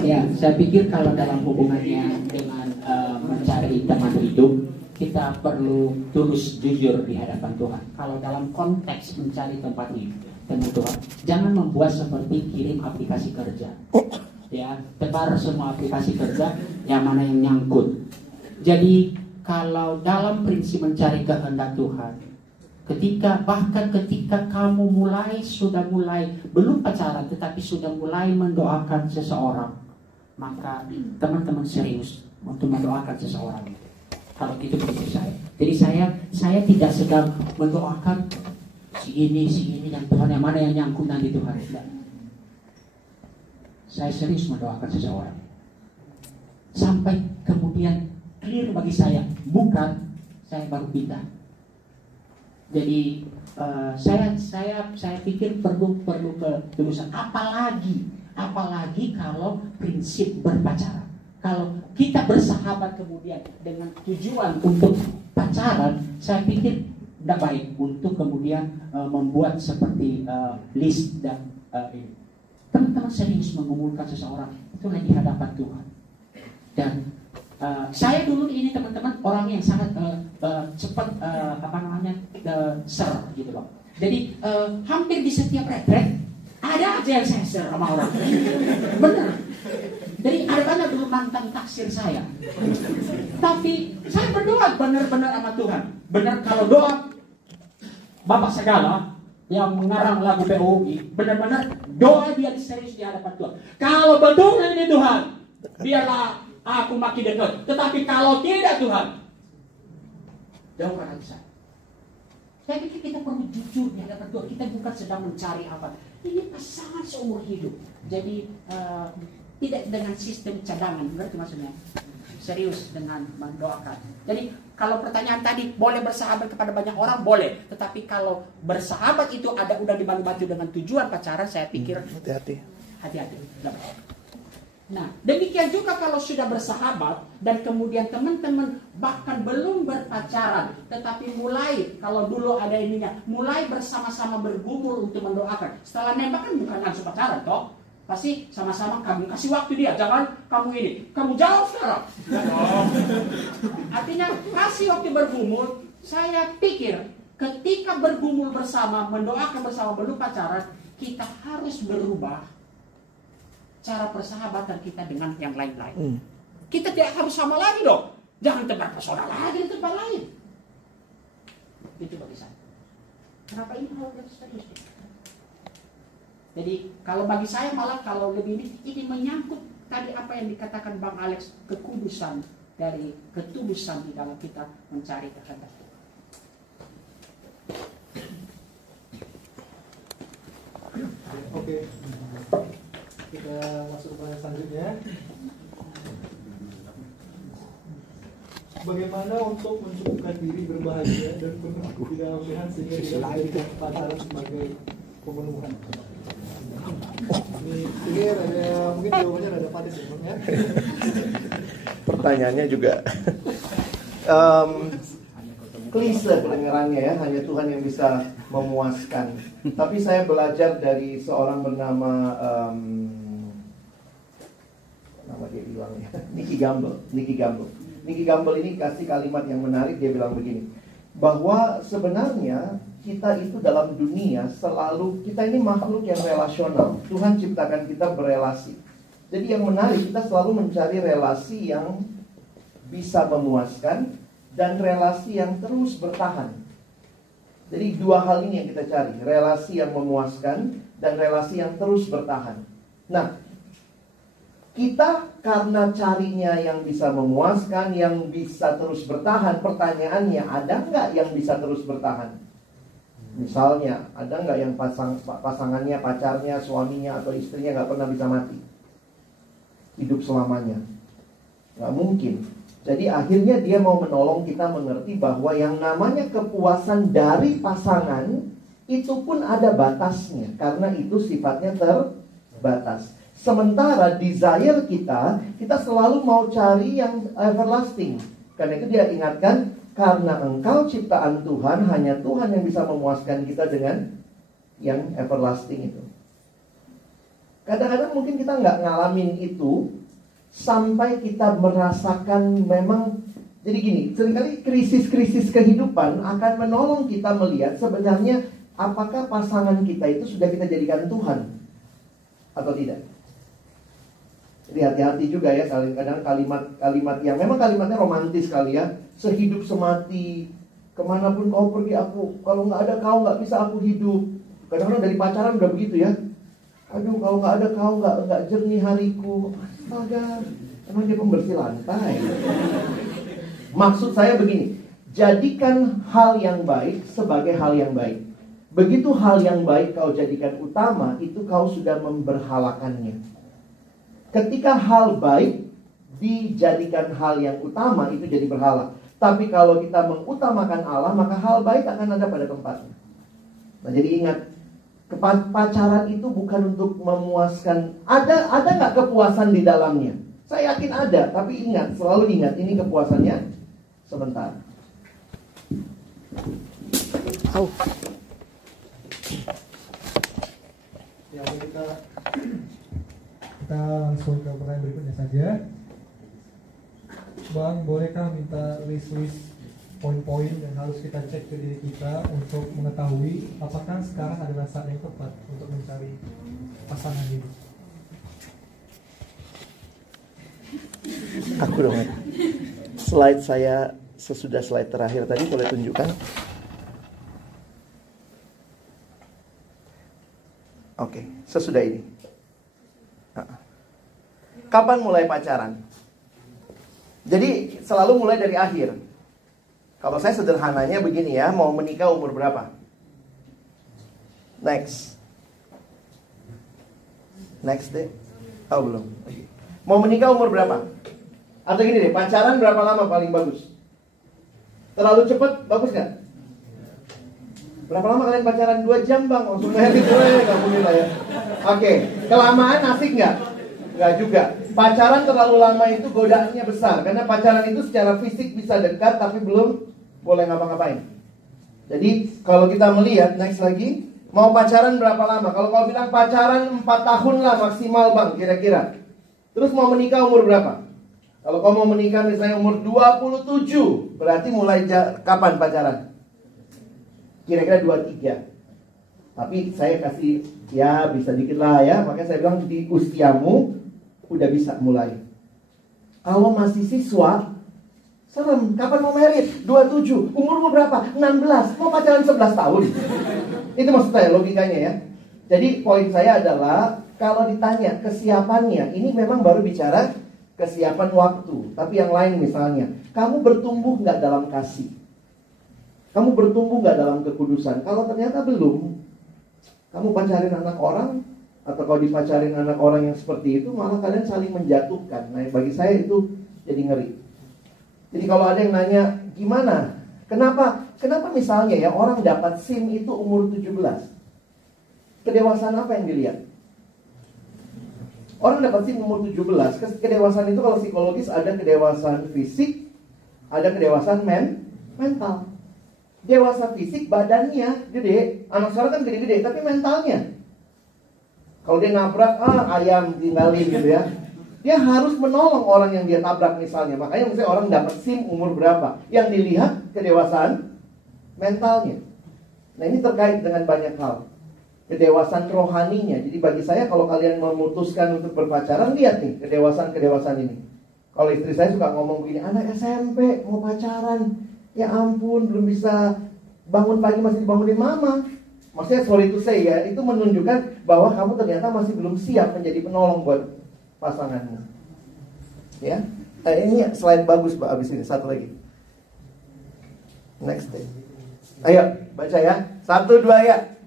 Ya, saya pikir kalau dalam hubungannya dengan mencari teman hidup, kita perlu tulus jujur di hadapan Tuhan. Kalau dalam konteks mencari tempat hidup, teman Tuhan, jangan membuat seperti kirim aplikasi kerja. Ya, tebar semua aplikasi kerja, yang mana yang nyangkut. Jadi kalau dalam prinsip mencari kehendak Tuhan, bahkan ketika kamu sudah mulai belum pacaran tetapi sudah mulai mendoakan seseorang, maka teman-teman serius untuk mendoakan seseorang. Kalau gitu prinsip saya. Jadi saya tidak sedang mendoakan si ini dan Tuhan yang mana yang nyangkut nanti Tuhan. Tidak. Saya serius mendoakan seseorang. Sampai kemudian clear bagi saya, bukan saya baru pindah. Jadi saya pikir perlu ketulusan. Apalagi kalau prinsip berpacaran. Kalau kita bersahabat kemudian dengan tujuan untuk pacaran, saya pikir tidak baik untuk kemudian membuat seperti list dan ini. Teman-teman serius mengumpulkan seseorang itu di hadapan Tuhan. Dan saya dulu ini teman-teman orang yang sangat cepat ser gitu loh. Jadi hampir di setiap retret ada aja yang saya ser sama orang. Benar. Jadi ada banyak dulu mantan taksir saya. Tapi saya berdoa benar-benar sama Tuhan. Benar kalau doa Bapak segala yang mengarang lagu POUI, benar-benar doa dia serius di hadapan Tuhan. Kalau betul ini Tuhan, biarlah aku makin dekat. Tetapi kalau tidak Tuhan, jauhkan hati saya. Saya pikir kita perlu jujur di hadapan Tuhan. Kita bukan sedang mencari apa. Ini pasangan seumur hidup. Jadi tidak dengan sistem cadangan, berarti maksudnya serius dengan mendoakan. Jadi kalau pertanyaan tadi, boleh bersahabat kepada banyak orang, boleh. Tetapi kalau bersahabat itu ada udah dibantu dengan tujuan pacaran, saya pikir hati-hati. Nah, demikian juga kalau sudah bersahabat dan kemudian teman-teman bahkan belum berpacaran, tetapi mulai, kalau dulu ada ininya, mulai bersama-sama bergumul untuk mendoakan. Setelah nembak kan bukan langsung pacaran, toh? Pasti sama-sama kamu kasih waktu dia, jangan kamu ini, kamu jawab sekarang. Artinya kasih waktu bergumul. Saya pikir ketika bergumul bersama, mendoakan bersama belum pacaran, kita harus berubah cara persahabatan kita dengan yang lain-lain. Kita tidak harus sama lagi dong. Jangan tebar pesona lagi di tempat lain. Itu bagi saya. Kenapa ini hal yang serius? Jadi kalau bagi saya malah kalau lebih ini menyangkut tadi apa yang dikatakan Bang Alex, kekudusan dari ketudusan di dalam kita mencari kehendak Tuhan. Oke. Kita masuk ke pertanyaan selanjutnya. Bagaimana untuk mencukupkan diri berbahagia dan penuh di dalam Tuhan sehingga tidak menjadikan pacaran sebagai pemenuhan? Ini ada mungkin jawabannya ada padis ya. Pertanyaannya juga klise kedengarannya ya, hanya Tuhan yang bisa memuaskan. Tapi saya belajar dari seorang bernama nama dia bilang ya, Nicky Gamble ini kasih kalimat yang menarik. Dia bilang begini, bahwa sebenarnya kita itu dalam dunia selalu, kita ini makhluk yang relasional. Tuhan ciptakan kita berelasi. Jadi yang menarik, kita selalu mencari relasi yang bisa memuaskan dan relasi yang terus bertahan. Jadi dua hal ini yang kita cari, relasi yang memuaskan dan relasi yang terus bertahan. Nah, kita karena carinya yang bisa memuaskan, yang bisa terus bertahan, pertanyaannya, ada nggak yang bisa terus bertahan? Misalnya, ada nggak yang pasangannya, pacarnya, suaminya, atau istrinya nggak pernah bisa mati? Hidup selamanya. Nggak mungkin. Jadi akhirnya dia mau menolong kita mengerti bahwa yang namanya kepuasan dari pasangan itu pun ada batasnya. Karena itu sifatnya terbatas. Sementara desire kita selalu mau cari yang everlasting. Karena itu dia ingatkan, karena engkau ciptaan Tuhan, hanya Tuhan yang bisa memuaskan kita dengan yang everlasting itu. Kadang-kadang mungkin kita nggak ngalamin itu sampai kita merasakan memang. Jadi gini, seringkali krisis-krisis kehidupan akan menolong kita melihat sebenarnya apakah pasangan kita itu sudah kita jadikan Tuhan atau tidak. Jadi hati-hati juga ya, kadang kalimat yang memang kalimatnya romantis kali ya. Sehidup semati, kemanapun kau pergi aku, kalau nggak ada kau nggak bisa aku hidup. Kadang-kadang dari pacaran udah begitu ya. Aduh, kalau nggak ada kau nggak jernih hariku. Astaga, emang dia pembersih lantai. Maksud saya begini, jadikan hal yang baik sebagai hal yang baik. Begitu hal yang baik kau jadikan utama, itu kau sudah memberhalakannya. Ketika hal baik dijadikan hal yang utama, itu jadi berhala. Tapi kalau kita mengutamakan Allah, maka hal baik akan ada pada tempatnya. Nah, jadi ingat, pacaran itu bukan untuk memuaskan. Ada nggak kepuasan di dalamnya? Saya yakin ada, tapi ingat, selalu ingat, ini kepuasannya sebentar. Ya, kita langsung ke pertanyaan berikutnya saja. Bang, bolehkah minta list poin-poin yang harus kita cek ke diri kita untuk mengetahui apakah sekarang adalah saat yang tepat untuk mencari pasangan hidup? Aku dong. Slide saya sesudah slide terakhir tadi boleh tunjukkan. Oke, sesudah ini. Kapan mulai pacaran? Jadi selalu mulai dari akhir. Kalau saya sederhananya begini ya, mau menikah umur berapa? Next deh. Oh belum. Mau menikah umur berapa? Atau gini deh, pacaran berapa lama paling bagus? Terlalu cepat, bagus nggak? Berapa lama kalian pacaran? 2 jam bang, langsung married. Gak mungkin lah ya. Oke, kelamaan asik nggak? Nggak juga. Pacaran terlalu lama itu godaannya besar. Karena pacaran itu secara fisik bisa dekat, tapi belum boleh ngapa-ngapain. Jadi kalau kita melihat, next lagi, mau pacaran berapa lama? Kalau kau bilang pacaran 4 tahun lah maksimal bang, kira-kira. Terus mau menikah umur berapa? Kalau kau mau menikah misalnya umur 27, berarti mulai kapan pacaran? Kira-kira 23. Tapi saya kasih, ya bisa dikit lah ya. Makanya saya bilang di usiamu udah bisa mulai. Kalau masih siswa, serem, kapan mau merit? 27, umurmu berapa? 16, mau pacaran 11 tahun. Itu maksud saya, logikanya ya. Jadi poin saya adalah, kalau ditanya kesiapannya, ini memang baru bicara kesiapan waktu. Tapi yang lain misalnya, kamu bertumbuh nggak dalam kasih? Kamu bertumbuh nggak dalam kekudusan? Kalau ternyata belum, kamu pacarin anak orang, atau kalau dipacarin anak orang yang seperti itu, malah kalian saling menjatuhkan. Nah bagi saya itu jadi ngeri. Jadi kalau ada yang nanya, gimana? Kenapa misalnya ya orang dapat SIM itu umur 17? Kedewasaan apa yang dilihat? Orang dapat SIM umur 17. Kedewasaan itu kalau psikologis ada kedewasaan fisik, ada kedewasaan mental. Dewasa fisik badannya gede, anak sekarang kan gede-gede, tapi mentalnya, kalau dia nabrak, ayam tinggalin gitu ya. Dia harus menolong orang yang dia tabrak misalnya. Makanya misalnya orang dapat SIM umur berapa, yang dilihat kedewasaan mentalnya. Nah ini terkait dengan banyak hal, kedewasaan rohaninya. Jadi bagi saya kalau kalian memutuskan untuk berpacaran, lihat nih kedewasaan ini. Kalau istri saya suka ngomong begini, anak SMP mau pacaran, ya ampun belum bisa bangun pagi masih dibangunin mama. Maksudnya sorry to say ya, itu menunjukkan bahwa kamu ternyata masih belum siap menjadi penolong buat pasanganmu. Ya, ini slide bagus Pak abis ini, satu lagi. Next day. Ayo baca ya, 1, 2 ya.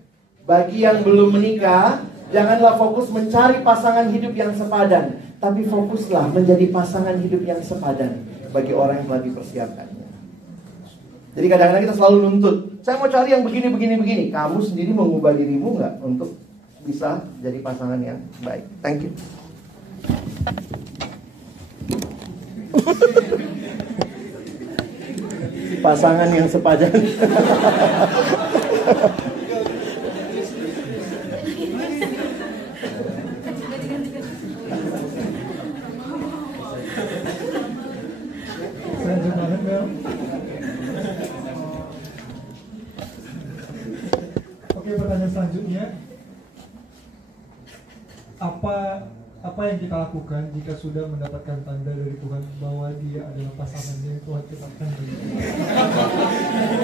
Bagi yang belum menikah, janganlah fokus mencari pasangan hidup yang sepadan, tapi fokuslah menjadi pasangan hidup yang sepadan bagi orang yang telah dipersiapkannya. Jadi kadang-kadang kita selalu nuntut, saya mau cari yang begini. Kamu sendiri mengubah dirimu nggak untuk bisa jadi pasangan yang baik? Thank you. Pasangan yang sepadan. Oke, pertanyaan selanjutnya, apa yang kita lakukan jika sudah mendapatkan tanda dari Tuhan bahwa dia adalah pasangannya yang Tuhan tetapkan?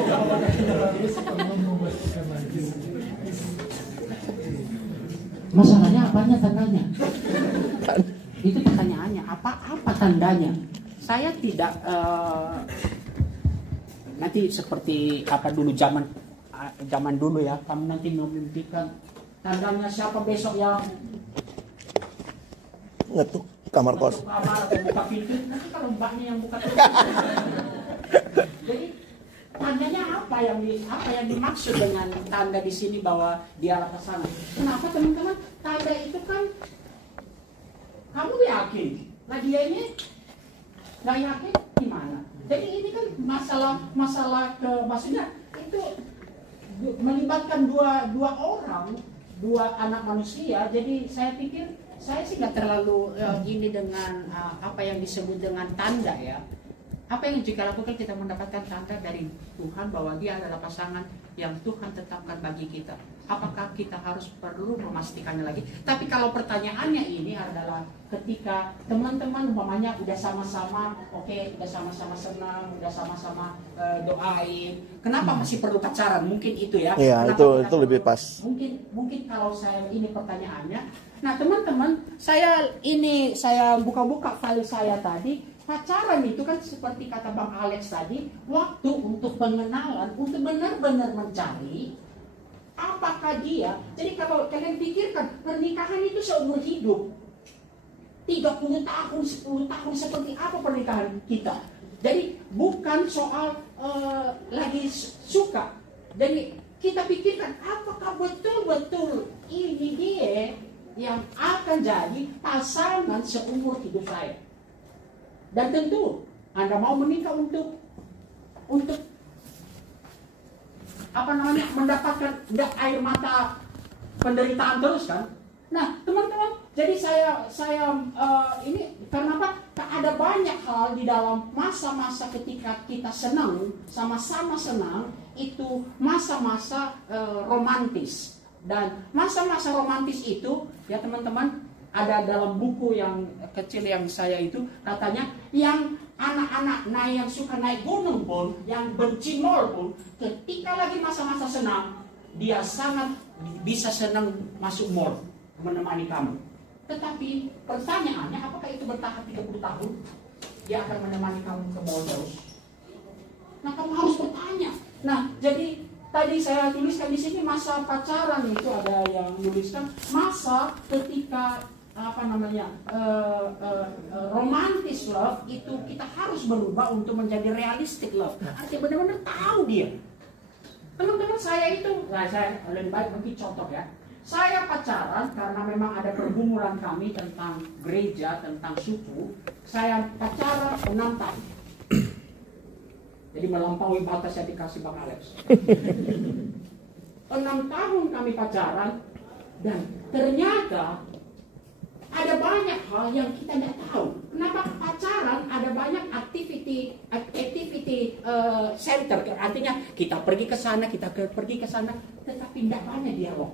Apakah kita harus perlu memastikan lagi? Masalahnya apanya tandanya? Itu pertanyaannya, apa tandanya? Saya tidak nanti seperti apa dulu zaman dulu ya, kamu nanti memimpikan tandanya siapa besok yang ngetuk kamar kos. Kamar atau buka pintu, nanti kalau mbaknya yang buka pintu. Jadi tandanya apa yang dimaksud dengan tanda di sini bahwa dia adalah pasangan? Kenapa teman-teman? Tanda itu kan kamu yakin, nah dia ini nggak yakin gimana? Jadi ini kan masalah maksudnya itu melibatkan dua orang, dua anak manusia. Jadi saya pikir saya sih nggak terlalu ini dengan apa yang disebut dengan tanda ya. Apa yang jika lakukan kita mendapatkan tanda dari Tuhan bahwa dia adalah pasangan yang Tuhan tetapkan bagi kita. Apakah kita harus perlu memastikannya lagi? Tapi kalau pertanyaannya ini adalah ketika teman-teman umpamanya udah sama-sama udah sama-sama senang, udah sama-sama doain, kenapa masih perlu pacaran? Mungkin itu ya. Iya, itu lebih pas. Mungkin kalau saya ini pertanyaannya. Nah, teman-teman, saya buka-buka file saya tadi, pacaran itu kan seperti kata Bang Alex tadi, waktu untuk pengenalan, untuk benar-benar mencari apakah dia. Jadi kalau kalian pikirkan, pernikahan itu seumur hidup. 30 tahun, 10 tahun, seperti apa pernikahan kita. Jadi bukan soal lagi suka. Jadi kita pikirkan, apakah betul-betul ini dia yang akan jadi pasangan seumur hidup saya. Dan tentu Anda mau menikah untuk mendapatkan air mata penderitaan terus kan? Nah, teman-teman, jadi saya ini kenapa ada banyak hal di dalam masa-masa ketika kita senang, sama-sama senang, itu masa-masa romantis. Dan masa-masa romantis itu, ya teman-teman, ada dalam buku yang kecil yang saya itu, katanya yang anak-anak yang suka naik gunung pun, yang benci mall pun, ketika lagi masa-masa senang, dia sangat bisa senang masuk mall menemani kamu. Tetapi pertanyaannya, apakah itu bertahan 30 tahun? Dia akan menemani kamu ke mall terus? Nah, kamu harus bertanya. Nah, jadi tadi saya tuliskan di sini masa pacaran itu, ada yang tuliskan masa ketika romantis love itu kita harus berubah untuk menjadi realistic love. Artinya benar-benar tahu dia. Teman-teman, saya lebih baik bagi contoh ya. Saya pacaran karena memang ada pergumulan kami tentang gereja, tentang suku. Saya pacaran 6 tahun. Jadi melampaui batas yang dikasih Bang Alex. 6 tahun kami pacaran, dan ternyata ada banyak hal yang kita tidak tahu. Kenapa pacaran ada banyak activity center. Artinya kita pergi ke sana, kita pergi ke sana, tetapi tidak banyak dialog.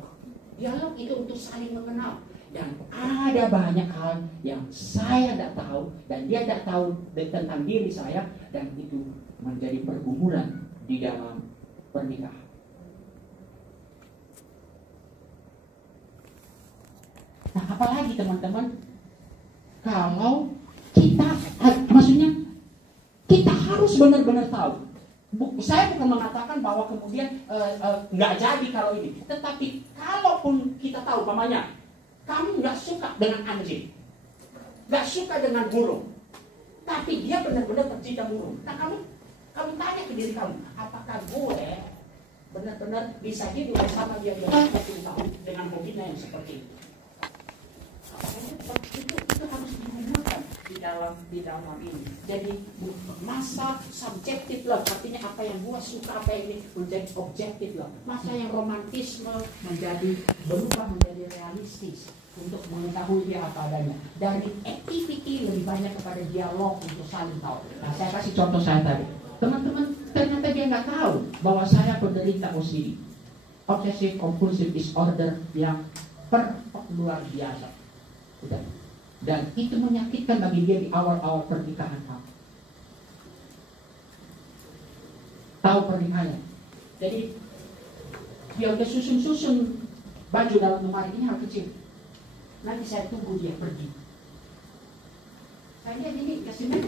Dialog itu untuk saling mengenal. Dan ada banyak hal yang saya tidak tahu dan dia tidak tahu tentang diri saya, dan itu menjadi pergumulan di dalam pernikahan. Nah, apalagi teman-teman, kalau kita, maksudnya kita harus benar-benar tahu. Saya bukan mengatakan bahwa kemudian nggak jadi kalau ini, tetapi kalaupun kita tahu, pamannya, kamu nggak suka dengan anjing, nggak suka dengan burung, tapi dia benar-benar pecinta burung. Nah, kamu tanya ke diri kamu, apakah gue benar-benar bisa hidup bersama dia 20 tahun dengan hobinya yang seperti itu? Itu harus digunakan di dalam ini. Jadi masa subjektif love, artinya apa yang gua suka, apa yang ini menjadi objektif love. Masa yang romantisme berubah menjadi realistis untuk mengetahui dia apa adanya. Dari activity lebih banyak kepada dialog untuk saling tahu. Nah, saya kasih contoh saya tadi. Teman-teman, ternyata dia nggak tahu bahwa saya penderita OCD, obsessive compulsive disorder, yang luar biasa. Dan itu menyakitkan bagi dia di awal-awal pernikahan kami. Tahu pernikahannya. Jadi dia udah susun baju dalam lemari, ini hal kecil. Nanti saya tunggu dia pergi. Saya lihat ini kesini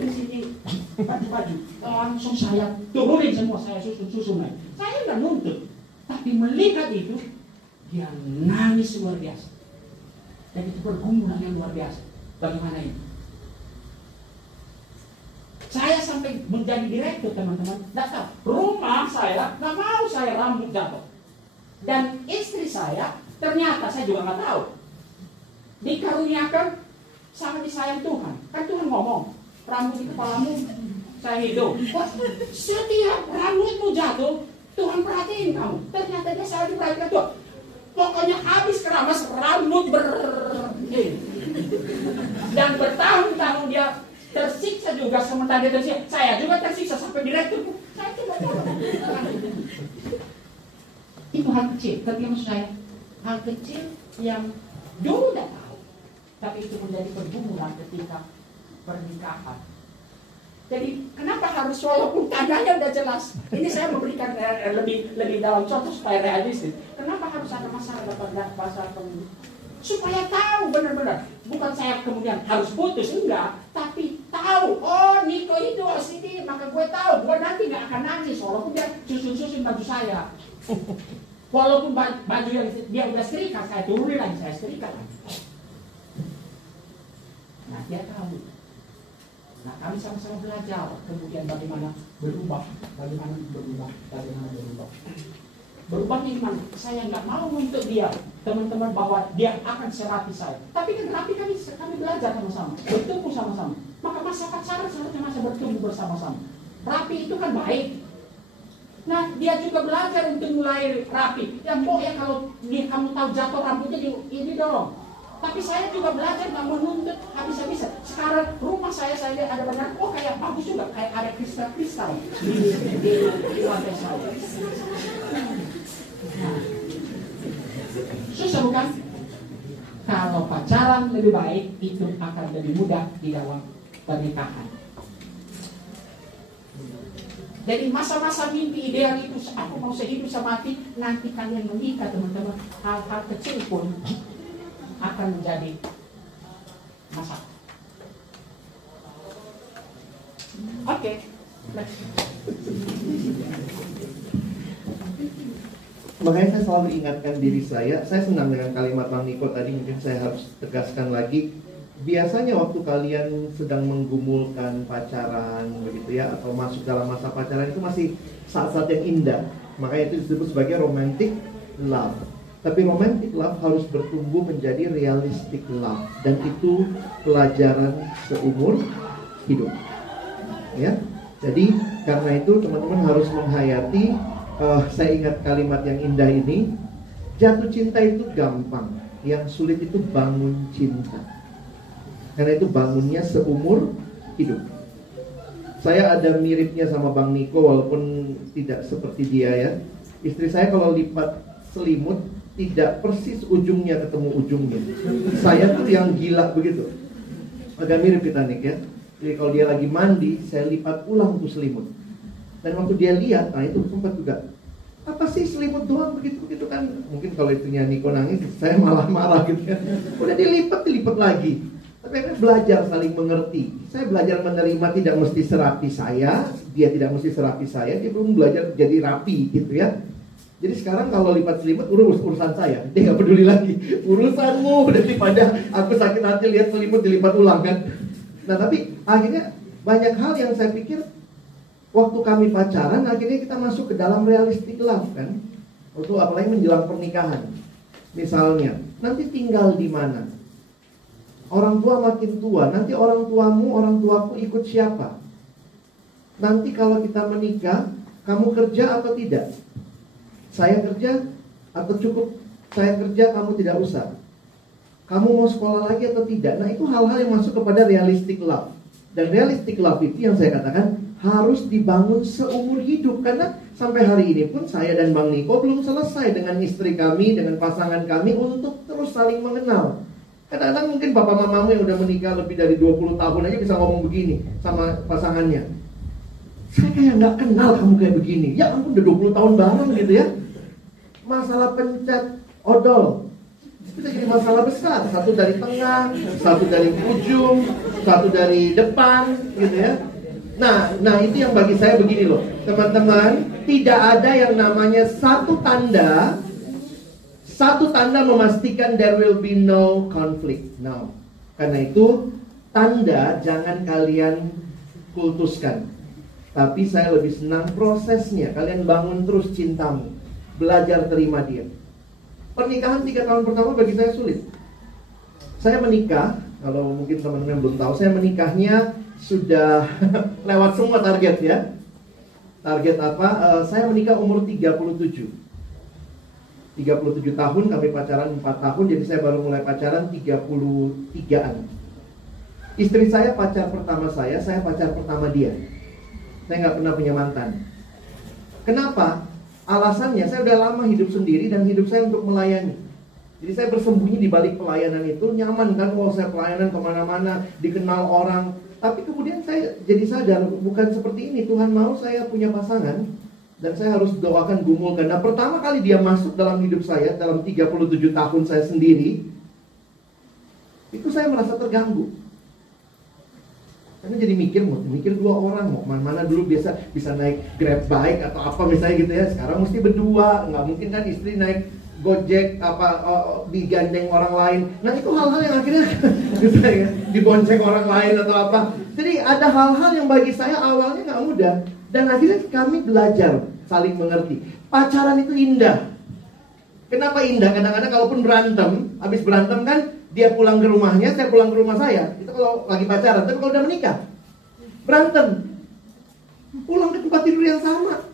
baju-baju, langsung saya turunin semua, saya susun lagi. Saya nggak nuntut, tapi melihat itu dia nangis luar biasa. Dan itu pergumulan yang luar biasa. Bagaimana ini? Saya sampai menjadi direktur, teman-teman. Tidak tahu. Rumah saya nggak mau saya rambut jatuh. Dan istri saya ternyata saya juga nggak tahu. Dikaruniakan sangat disayang Tuhan. Kan Tuhan ngomong, rambut di kepalamu saya hidup. Setiap rambutmu jatuh, Tuhan perhatiin kamu. Ternyata dia selalu diperhatikan Tuhan. Pokoknya habis keramas rambut dan bertahun-tahun dia tersiksa juga. Sementara dia tersiksa, saya juga tersiksa sampai direktur. Saya coba. Itu hal kecil, tapi maksud saya hal kecil yang dulu tidak tahu, tapi itu menjadi pergumulan ketika pernikahan. Jadi kenapa harus, walaupun tandanya udah jelas, ini saya memberikan lebih dalam contoh supaya realistis. Kenapa harus ada masalah dapat pasal supaya tahu benar-benar. Bukan saya kemudian harus putus, enggak, tapi tahu tahu, oh Niko itu OCD, maka gue tahu, gue nanti gak akan nangis walaupun dia susun-susun baju saya. Walaupun baju yang dia udah setrika, saya turunin lagi, saya setrika lagi. Nah dia tahu. Nah kami sama-sama belajar, kemudian bagaimana berubah. Berubah gimana? Saya nggak mau untuk dia, teman-teman, bahwa dia akan serapi saya. Tapi kan rapi kami belajar sama-sama, bertumbuh sama-sama. Maka masa pacaran seharusnya masa bertumbuh bersama-sama. Rapi itu kan baik. Nah dia juga belajar untuk mulai rapi. Yang ya kalau kamu tahu jatuh rambutnya ini dong. Tapi saya juga belajar nggak menuntut habis-habisan. Sekarang rumah saya lihat ada benar, oh kayak bagus juga, kayak ada kristal-kristal di lantai saya. Nah, susah bukan? Kalau pacaran lebih baik, itu akan lebih mudah di dalam pernikahan. Jadi masa-masa mimpi ideal itu, aku mau sehidup semati, nanti kalian menikah teman-teman, hal-hal kecil pun akan menjadi masalah. Oke. Makanya saya selalu ingatkan diri saya senang dengan kalimat Bang Niko tadi, mungkin saya harus tegaskan lagi. Biasanya waktu kalian sedang menggumulkan pacaran begitu ya, atau masuk dalam masa pacaran, itu masih saat-saat yang indah. Makanya itu disebut sebagai romantic love. Tapi romantic love harus bertumbuh menjadi realistic love, dan itu pelajaran seumur hidup. Ya. Jadi karena itu teman-teman harus menghayati. Saya ingat kalimat yang indah ini, jatuh cinta itu gampang, yang sulit itu bangun cinta. Karena itu bangunnya seumur hidup. Saya ada miripnya sama Bang Niko, walaupun tidak seperti dia ya. Istri saya kalau lipat selimut tidak persis ujungnya ketemu ujungnya. Saya tuh yang gila begitu. Agak mirip kita Nik ya. Jadi kalau dia lagi mandi, saya lipat ulang tuh selimut. Dan waktu dia lihat, nah itu sempat juga, apa sih selimut doang begitu kan? Mungkin kalau itunya Niko nangis, saya malah marah gitu ya. Udah dilipat lagi. Tapi kan belajar saling mengerti. Saya belajar menerima, tidak mesti serapi saya, dia tidak mesti serapi saya, dia belum belajar jadi rapi gitu ya. Jadi sekarang kalau lipat selimut urusan saya, dia nggak peduli lagi. Urusanmu, daripada aku sakit hati lihat selimut dilipat ulang kan. Nah tapi akhirnya banyak hal yang saya pikir waktu kami pacaran, akhirnya kita masuk ke dalam realistic love kan. Waktu apalagi menjelang pernikahan. Misalnya, nanti tinggal di mana? Orang tua makin tua, nanti orang tuamu, orang tuaku ikut siapa? Nanti kalau kita menikah, kamu kerja atau tidak? Saya kerja atau cukup saya kerja, kamu tidak usah? Kamu mau sekolah lagi atau tidak? Nah itu hal-hal yang masuk kepada realistic love. Dan realistic love itu yang saya katakan harus dibangun seumur hidup. Karena sampai hari ini pun saya dan Bang Niko belum selesai dengan istri kami, dengan pasangan kami untuk terus saling mengenal. Kadang-kadang mungkin bapak mamamu yang udah menikah lebih dari 20 tahun aja bisa ngomong begini sama pasangannya. Saya kayak gak kenal kamu kayak begini. Ya ampun udah 20 tahun bareng gitu ya. Masalah pencet odol itu jadi masalah besar. Satu dari tengah, satu dari ujung, satu dari depan gitu ya. Nah itu yang bagi saya begini loh teman-teman, tidak ada yang namanya satu tanda memastikan there will be no conflict. No. Karena itu tanda jangan kalian kultuskan. Tapi saya lebih senang prosesnya. Kalian bangun terus cintamu, belajar terima dia. Pernikahan 3 tahun pertama bagi saya sulit. Saya menikah, kalau mungkin teman-teman belum tahu, saya menikahnya sudah lewat semua target ya. Target apa? Saya menikah umur 37 tahun, kami pacaran 4 tahun, jadi saya baru mulai pacaran 33-an. Istri saya pacar pertama saya pacar pertama dia. Saya nggak pernah punya mantan. Kenapa? Alasannya saya udah lama hidup sendiri dan hidup saya untuk melayani. Jadi saya bersembunyi di balik pelayanan itu, nyaman kan, kalau saya pelayanan kemana-mana, dikenal orang. Tapi kemudian saya jadi sadar, bukan seperti ini. Tuhan mau saya punya pasangan, dan saya harus doakan, gumulkan. Nah pertama kali dia masuk dalam hidup saya, dalam 37 tahun saya sendiri, itu saya merasa terganggu. Karena jadi mikir dua orang, mau mana dulu biasa bisa naik Grab bike atau apa misalnya gitu ya. Sekarang mesti berdua, nggak mungkin kan istri naik Gojek digandeng orang lain. Nah itu hal-hal yang akhirnya misalnya dibonceng orang lain atau apa. Jadi ada hal-hal yang bagi saya awalnya nggak mudah. Dan akhirnya kami belajar saling mengerti. Pacaran itu indah. Kenapa indah? Kadang-kadang kalaupun berantem, habis berantem kan dia pulang ke rumahnya, saya pulang ke rumah saya. Itu kalau lagi pacaran. Tapi kalau udah menikah, berantem, pulang ke tempat tidur yang sama.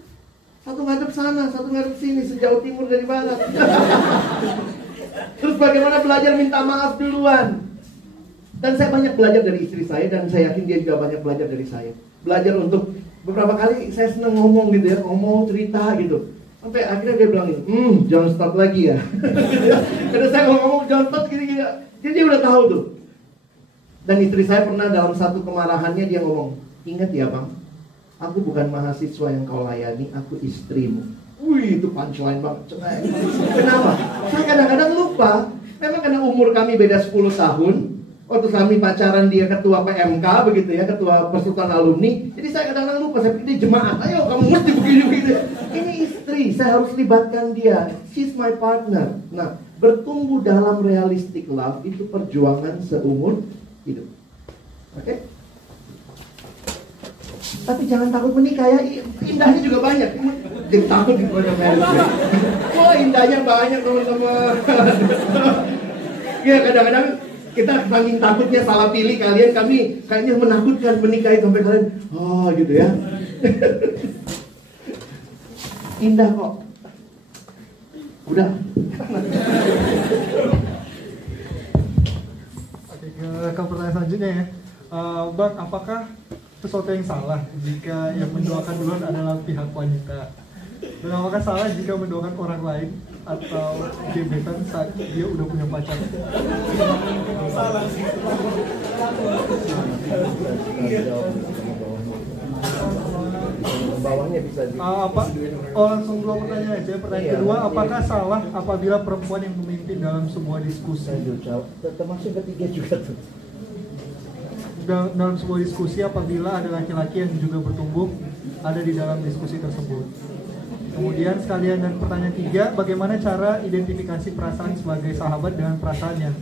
Satu ngadep sana, satu ngadep sini, sejauh timur dari barat. Terus bagaimana belajar minta maaf duluan. Dan saya banyak belajar dari istri saya, dan saya yakin dia juga banyak belajar dari saya. Belajar untuk, beberapa kali saya senang ngomong gitu ya, ngomong cerita gitu. Sampai akhirnya dia bilang gini, jangan stop lagi ya. Karena saya ngomong jangan stop gini-gini. Jadi dia udah tahu tuh. Dan istri saya pernah dalam satu kemarahannya dia ngomong, ingat ya bang, aku bukan mahasiswa yang kau layani, aku istrimu. Wih, itu punchline banget. Kenapa? Saya kadang-kadang lupa. Memang karena umur kami beda 10 tahun. Waktu kami pacaran dia ketua PMK begitu ya, ketua persekutuan alumni. Jadi saya kadang-kadang lupa, saya pikir dia jemaat. Ayo kamu mesti begini-begini. Ini istri, saya harus libatkan dia. She's my partner. Nah, bertumbuh dalam realistic love itu perjuangan seumur hidup. Oke? Tapi jangan takut menikah ya, indahnya juga banyak. Jadi takut di banyak marriage. Wah, indahnya banyak teman-teman. Ya kadang-kadang kita saking takutnya salah pilih kalian, kami kayaknya menakutkan menikah itu sampai kalian, oh gitu ya. Indah kok. Udah. Oke, ke pertanyaan selanjutnya ya. Bang, apakah sesuatu yang salah jika yang mendoakan duluan adalah pihak wanita? Dan apakah salah jika mendoakan orang lain atau gebetan saat dia udah punya pacar? Salah sih. Bawahnya bisa langsung dua pertanyaan aja. Pertanyaan kedua, apakah salah apabila perempuan yang memimpin dalam sebuah diskusi? Termasuk ketiga juga tuh. Dalam sebuah diskusi apabila ada laki-laki yang juga bertumbuh ada di dalam diskusi tersebut. Kemudian sekalian, dan pertanyaan tiga, bagaimana cara identifikasi perasaan sebagai sahabat dengan perasaan yang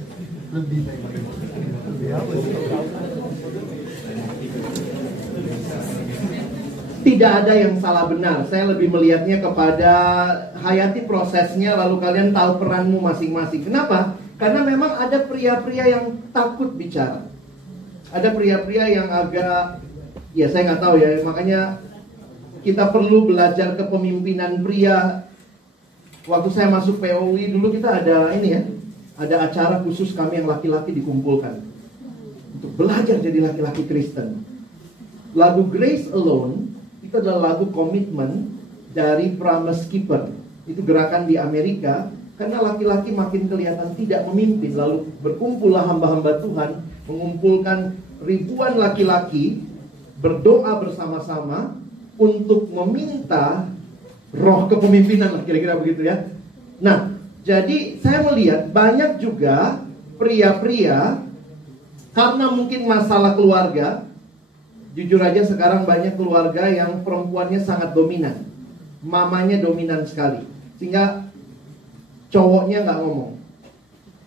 lebih apa sih? Tidak ada yang salah benar. Saya lebih melihatnya kepada hayati prosesnya, lalu kalian tahu peranmu masing-masing. Kenapa? Karena memang ada pria-pria yang takut bicara. Ada pria-pria yang agak, ya saya nggak tahu ya, makanya kita perlu belajar kepemimpinan pria. Waktu saya masuk POI dulu kita ada ini ya, ada acara khusus kami yang laki-laki dikumpulkan untuk belajar jadi laki-laki Kristen. Lagu Grace Alone itu adalah lagu komitmen dari Promise Keeper. Itu gerakan di Amerika, karena laki-laki makin kelihatan tidak memimpin, lalu berkumpullah hamba-hamba Tuhan, mengumpulkan ribuan laki-laki berdoa bersama-sama untuk meminta roh kepemimpinan, kira-kira begitu ya. Nah, jadi saya melihat banyak juga pria-pria karena mungkin masalah keluarga. Jujur aja sekarang banyak keluarga yang perempuannya sangat dominan, mamanya dominan sekali, sehingga cowoknya nggak ngomong.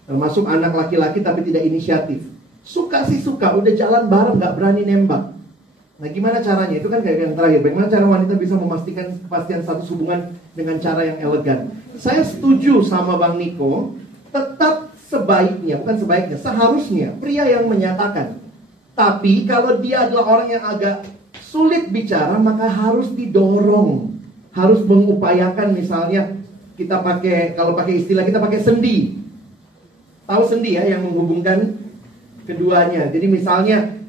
Termasuk anak laki-laki tapi tidak inisiatif. Suka sih suka, udah jalan bareng nggak berani nembak. Nah gimana caranya? Itu kan kayak yang terakhir, bagaimana cara wanita bisa memastikan kepastian status hubungan dengan cara yang elegan. Saya setuju sama Bang Niko, tetap sebaiknya, bukan sebaiknya, seharusnya pria yang menyatakan. Tapi kalau dia adalah orang yang agak sulit bicara, maka harus didorong, harus mengupayakan. Misalnya kita pakai, kalau pakai istilah kita pakai sendi. Tahu sendi ya, yang menghubungkan keduanya. Jadi misalnya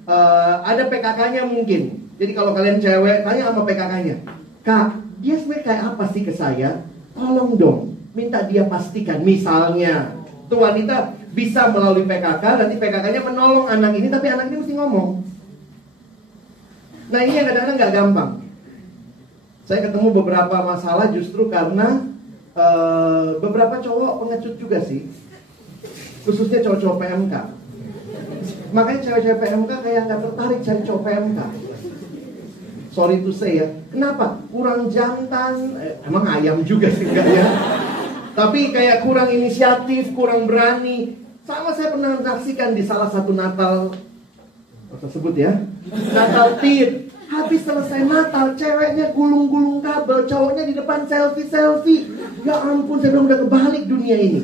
ada PKK-nya mungkin. Jadi kalau kalian cewek, tanya sama PKK-nya, Kak, dia sebenarnya kayak apa sih ke saya? Tolong dong, minta dia pastikan. Misalnya, tuh wanita bisa melalui PKK, nanti PKK-nya menolong anak ini, tapi anak ini mesti ngomong. Nah ini yang kadang-kadang gak gampang. Saya ketemu beberapa masalah justru karena beberapa cowok pengecut juga sih, khususnya cowok-cowok PMK. Makanya cewek-cewek PMK kayak nggak tertarik cari cowok PMK. Sorry to say ya. Kenapa? Kurang jantan. Emang ayam juga sih enggak ya? Tapi kayak kurang inisiatif, kurang berani. Sama saya pernah saksikan di salah satu Natal, tersebut ya, Natal Tit. Habis selesai Natal, ceweknya gulung-gulung kabel, cowoknya di depan selfie-selfie. Ya ampun, saya bilang udah kebalik dunia ini.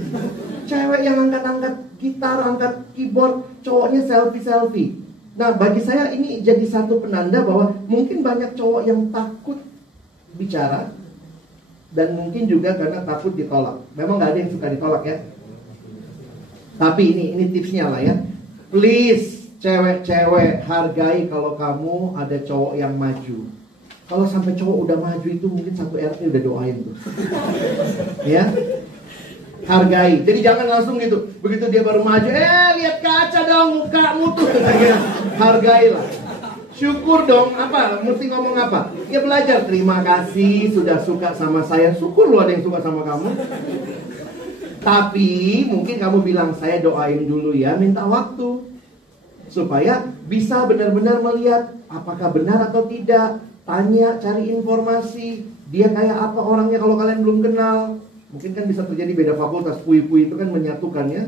Cewek yang angkat-angkat gitar, angkat keyboard, cowoknya selfie-selfie. Nah, bagi saya ini jadi satu penanda bahwa mungkin banyak cowok yang takut bicara, dan mungkin juga karena takut ditolak. Memang gak ada yang suka ditolak ya. Tapi ini tipsnya lah ya. Please, cewek-cewek, hargai kalau kamu ada cowok yang maju. Kalau sampai cowok udah maju itu mungkin satu RT udah doain tuh. Ya. Hargai. Jadi jangan langsung gitu. Begitu dia baru maju, lihat kaca dong mukamu tuh. Hargailah. Syukur dong, apa? Mesti ngomong apa? Ya belajar, terima kasih sudah suka sama saya. Syukur lu ada yang suka sama kamu. Tapi mungkin kamu bilang, saya doain dulu ya, minta waktu. Supaya bisa benar-benar melihat apakah benar atau tidak. Tanya, cari informasi. Dia kayak apa orangnya kalau kalian belum kenal. Mungkin kan bisa terjadi beda fakultas. Pui-pui itu kan menyatukan ya.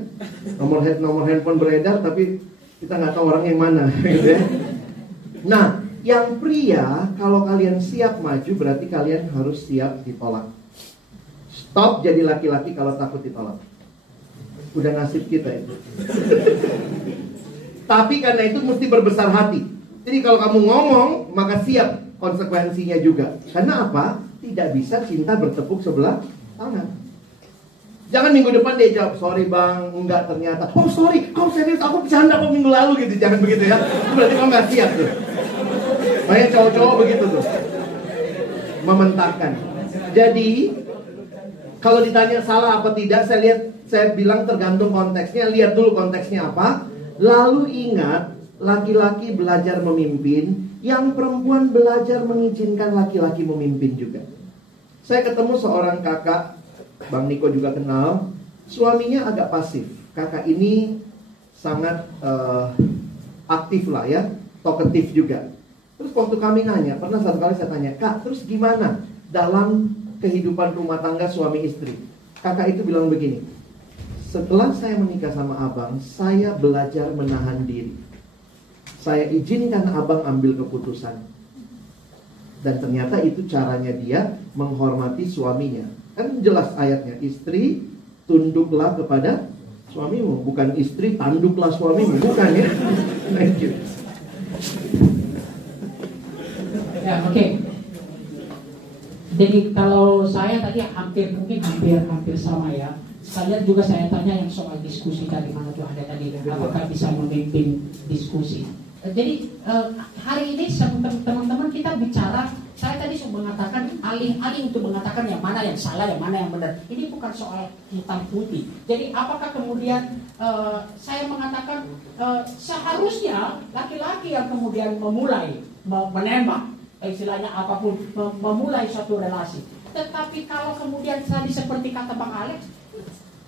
Nomor handphone beredar tapi kita nggak tahu orang yang mana gitu ya. Nah, yang pria, kalau kalian siap maju berarti kalian harus siap ditolak. Stop jadi laki-laki kalau takut ditolak. Udah nasib kita itu. Tapi karena itu mesti berbesar hati. Jadi kalau kamu ngomong, maka siap konsekuensinya juga. Karena apa? Tidak bisa cinta bertepuk sebelah tangan. Jangan minggu depan dia jawab, sorry bang, enggak ternyata. Oh sorry, kau serius, aku bercanda kok minggu lalu gitu. Jangan begitu ya. Berarti kamu gak siap tuh. Banyak cowok-cowok begitu tuh, mementarkan. Jadi kalau ditanya salah apa tidak, saya bilang tergantung konteksnya. Lihat dulu konteksnya apa. Lalu ingat, laki-laki belajar memimpin, yang perempuan belajar mengizinkan laki-laki memimpin juga. Saya ketemu seorang kakak, Bang Niko juga kenal. Suaminya agak pasif. Kakak ini sangat aktif lah ya, talkative juga. Terus waktu kami nanya, pernah satu kali saya tanya, Kak, terus gimana dalam kehidupan rumah tangga suami istri? Kakak itu bilang begini, setelah saya menikah sama abang, saya belajar menahan diri. Saya izinkan abang ambil keputusan. Dan ternyata itu caranya dia menghormati suaminya. Kan jelas ayatnya, istri tunduklah kepada suamimu. Bukan istri tanduklah suamimu, bukan ya. Thank you. Ya, oke. Jadi kalau saya tadi hampir sama ya. Sekalian juga saya tanya yang soal diskusi tadi, mana tuh ada tadi, apakah bisa memimpin diskusi. Jadi hari ini teman-teman kita bicara, saya tadi sudah mengatakan alih-alih untuk mengatakan yang mana yang salah, yang mana yang benar. Ini bukan soal hitam putih. Jadi apakah kemudian saya mengatakan seharusnya laki-laki yang kemudian memulai menembak, istilahnya apapun, memulai suatu relasi. Tetapi kalau kemudian tadi seperti kata Bang Alex,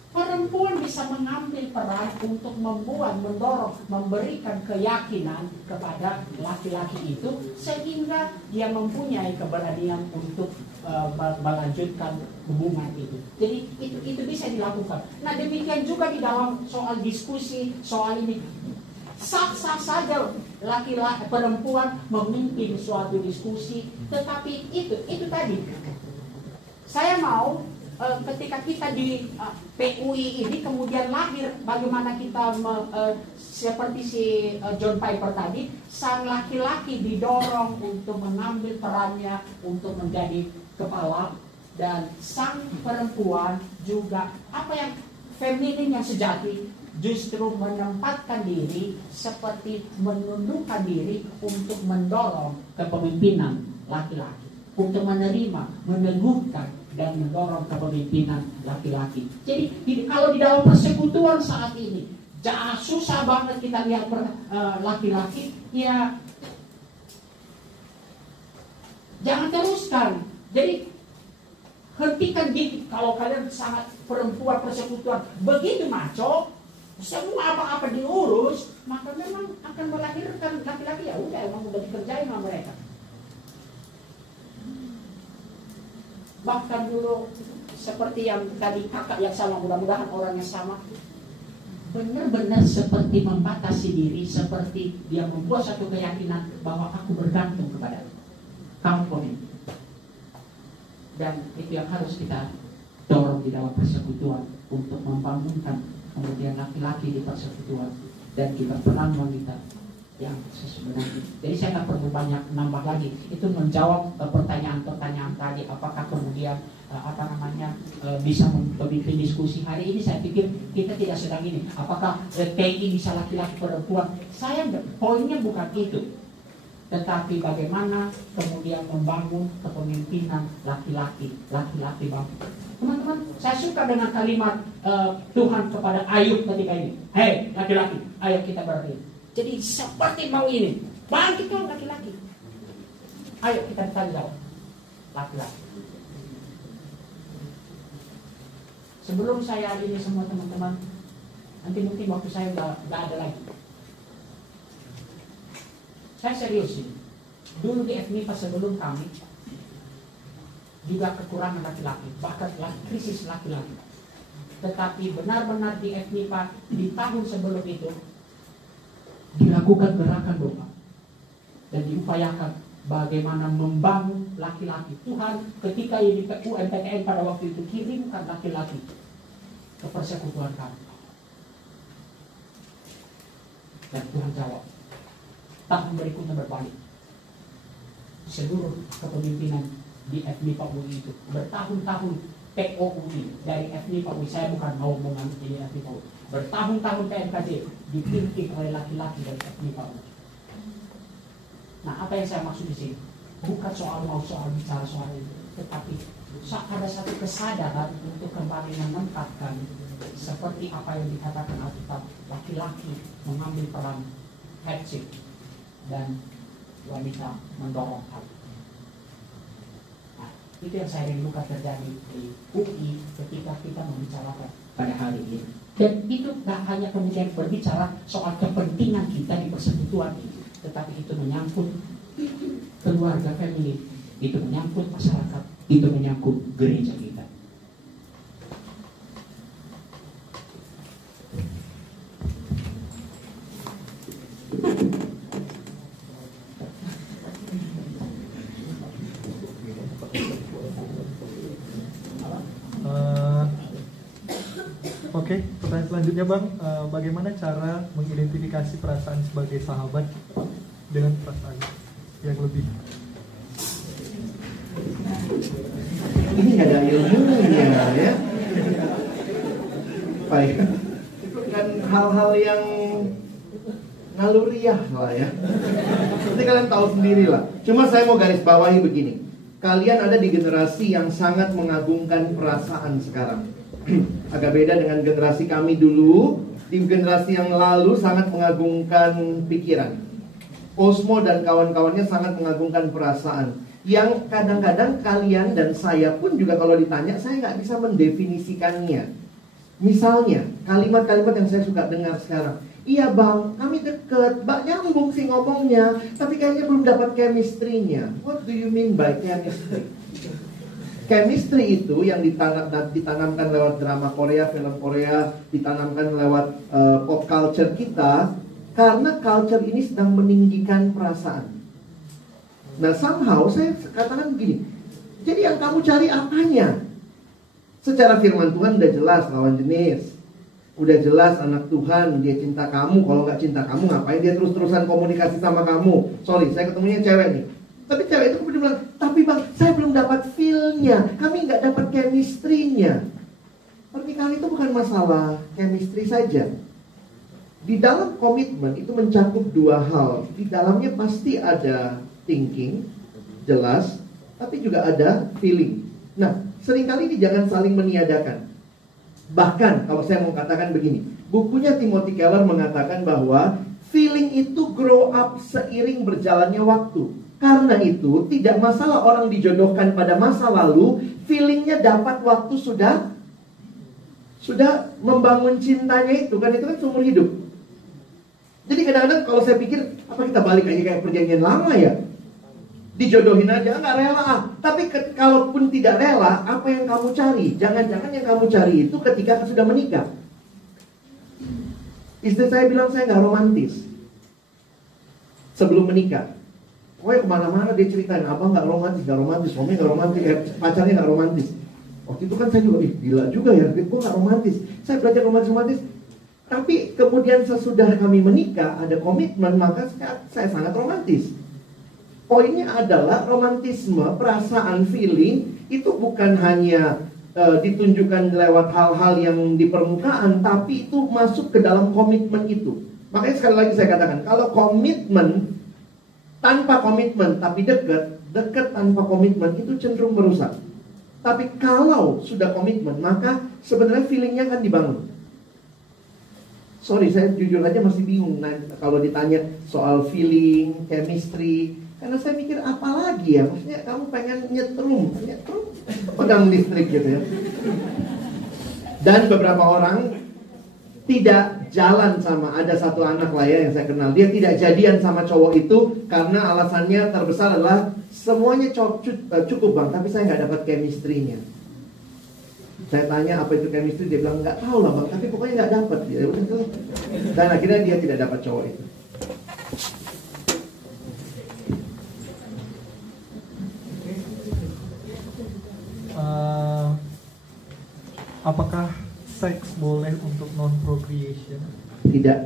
perempuan bisa mengambil peran untuk membuat, mendorong, memberikan keyakinan kepada laki-laki itu sehingga dia mempunyai keberanian untuk melanjutkan hubungan itu. Jadi itu bisa dilakukan. Nah demikian juga di dalam soal diskusi, soal ini. Sah-sah saja laki-laki perempuan memimpin suatu diskusi, tetapi itu tadi. Saya mau ketika kita di PUI ini kemudian lahir, bagaimana kita seperti si John Piper tadi, sang laki-laki didorong untuk mengambil perannya untuk menjadi kepala, dan sang perempuan juga apa yang feminin yang sejati justru menempatkan diri seperti menundukkan diri untuk mendorong kepemimpinan laki-laki, untuk menerima, meneguhkan dan mendorong kepemimpinan laki-laki. Jadi kalau di dalam persekutuan saat ini susah banget kita lihat laki-laki, ya jangan teruskan. Jadi hentikan diri. Kalau kalian sangat perempuan persekutuan begitu maco, semua apa-apa diurus, maka memang akan melahirkan laki-laki. Ya udah, emang udah dikerjain sama mereka. Bahkan dulu seperti yang tadi kakak yang sama, mudah-mudahan orang yang sama, benar-benar seperti membatasi diri, seperti dia membuat satu keyakinan bahwa aku bergantung kepada kaum pemimpin. Dan itu yang harus kita dorong di dalam persekutuan untuk membangunkan kemudian laki-laki di persekutuan dan juga peran wanita yang sebenarnya. Jadi saya nggak perlu banyak nambah lagi. Itu menjawab pertanyaan-pertanyaan tadi. Apakah kemudian bisa memimpin diskusi hari ini? Saya pikir kita tidak sedang ini. Apakah TI bisa laki-laki perempuan? Saya poinnya bukan itu. Tetapi bagaimana kemudian membangun kepemimpinan laki-laki bang. Teman-teman, saya suka dengan kalimat Tuhan kepada Ayub ketika ini. Hei laki-laki, ayo kita berdiri. Jadi seperti mau ini, bangkitlah laki-laki. Ayo kita tanya jawab, laki-laki. Sebelum saya ini semua teman-teman, nanti mungkin waktu saya nggak ada lagi. Saya serius ini. Dulu di FMIPA sebelum kami juga kekurangan laki-laki, bahkan krisis laki-laki. Tetapi benar-benar di FMIPA di tahun sebelum itu dilakukan gerakan doa dan diupayakan bagaimana membangun laki-laki. Tuhan ketika ini UMPTN pada waktu itu kirimkan laki-laki ke persekutuan kami. Dan Tuhan jawab. Tahun berikutnya berbalik. Seluruh kepemimpinan di FMIPA UI itu bertahun-tahun POUI dari FMIPA UI. Saya bukan mau mengambil ini FMIPA UI. Bertahun-tahun PNKJ dipimpin oleh laki-laki dari FMIPA UI. Nah, apa yang saya maksud di sini? Bukan soal bicara soal itu, tetapi ada satu kesadaran untuk kembali menempatkan seperti apa yang dikatakan Alkitab, laki-laki mengambil peran headship dan wanita mendorong hal. Nah, itu yang saya rindukan terjadi di UI ketika kita membicarakan pada hari ini. Dan itu tak hanya kemudian berbicara soal kepentingan kita di persekutuan ini, tetapi itu menyangkut keluarga, family, itu menyangkut masyarakat, itu menyangkut gereja kita. Oke, pertanyaan selanjutnya Bang, bagaimana cara mengidentifikasi perasaan sebagai sahabat dengan perasaan yang lebih? Ini nggak ada ilmunya ya. Baik, itu kan hal-hal yang naluriah lah ya. Nanti kalian tahu sendiri lah. Cuma saya mau garis bawahi begini. Kalian ada di generasi yang sangat mengagungkan perasaan sekarang. Agak beda dengan generasi kami dulu. Di generasi yang lalu sangat mengagungkan pikiran. Osmo dan kawan-kawannya sangat mengagungkan perasaan. Yang kadang-kadang kalian dan saya pun juga kalau ditanya, saya nggak bisa mendefinisikannya. Misalnya, kalimat-kalimat yang saya suka dengar sekarang. Iya bang, kami deket, nyambung sih ngomongnya, tapi kayaknya belum dapat chemistry-nya. What do you mean by chemistry? Chemistry itu yang ditanamkan lewat drama Korea, film Korea, ditanamkan lewat pop culture kita, karena culture ini sedang meninggikan perasaan. Nah somehow saya katakan begini, jadi yang kamu cari apanya? Secara firman Tuhan udah jelas lawan jenis, udah jelas anak Tuhan, dia cinta kamu. Kalau nggak cinta kamu ngapain dia terus-terusan komunikasi sama kamu? Sorry, saya ketemunya cewek nih. Tapi cewek itu kemudian bilang, tapi bang, saya belum dapat feel-nya, kami nggak dapat chemistry-nya. Pernikahan itu bukan masalah chemistry saja. Di dalam komitmen itu mencakup dua hal. Di dalamnya pasti ada thinking, jelas, tapi juga ada feeling. Nah, seringkali ini jangan saling meniadakan. Bahkan, kalau saya mau katakan begini, bukunya Timothy Keller mengatakan bahwa feeling itu grow up seiring berjalannya waktu. Karena itu, tidak masalah orang dijodohkan pada masa lalu, feelingnya dapat waktu sudah sudah membangun cintanya itu kan seumur hidup. Jadi kadang-kadang kalau saya pikir, apa kita balik aja kayak perjanjian lama ya? Dijodohin aja, nggak rela. Tapi kalaupun tidak rela, apa yang kamu cari? Jangan-jangan yang kamu cari itu ketika sudah menikah. Istri saya bilang saya nggak romantis sebelum menikah. Pokoknya kemana-mana dia ceritain, abang nggak romantis, suami nggak romantis, pacarnya nggak romantis. Waktu itu kan saya juga, gila juga ya, gue nggak romantis. Saya belajar romantis. Tapi kemudian sesudah kami menikah, ada komitmen, maka saya sangat romantis. Poinnya adalah romantisme, perasaan, feeling itu bukan hanya ditunjukkan lewat hal-hal yang di permukaan, tapi itu masuk ke dalam komitmen itu. Makanya sekali lagi saya katakan, kalau komitmen tanpa komitmen tapi dekat tanpa komitmen itu cenderung merusak. Tapi kalau sudah komitmen, maka sebenarnya feelingnya akan dibangun. Sorry, saya jujur aja masih bingung kalau ditanya soal feeling, chemistry. Karena saya mikir apa lagi ya? Maksudnya kamu pengen nyetrum pegang listrik gitu ya. Dan beberapa orang tidak jalan sama, ada satu anak lah ya yang saya kenal, dia tidak jadian sama cowok itu karena alasannya terbesar adalah semuanya cukup bang, tapi saya nggak dapat chemistry-nya. Saya tanya apa itu chemistry, dia bilang nggak tahu lah bang, tapi pokoknya nggak dapat. Dan akhirnya dia tidak dapat cowok itu. Apakah seks boleh untuk non-procreation? Tidak.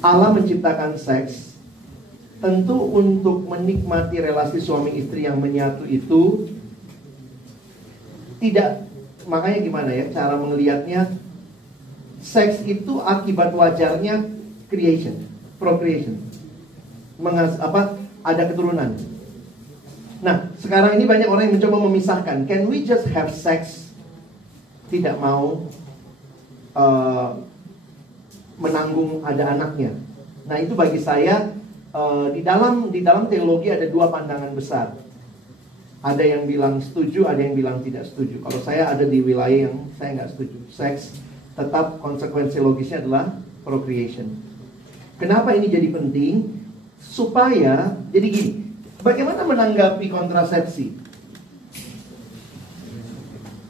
Allah menciptakan seks tentu untuk menikmati relasi suami istri yang menyatu itu. Tidak. Makanya gimana ya cara melihatnya? Seks itu akibat wajarnya procreation. Ada keturunan. Nah, sekarang ini banyak orang yang mencoba memisahkan. Can we just have sex? Tidak mau menanggung ada anaknya. Nah, itu bagi saya di dalam teologi ada dua pandangan besar. Ada yang bilang setuju, ada yang bilang tidak setuju. Kalau saya ada di wilayah yang saya nggak setuju. Seks tetap konsekuensi logisnya adalah procreation. Kenapa ini jadi penting? Supaya jadi gini. Bagaimana menanggapi kontrasepsi?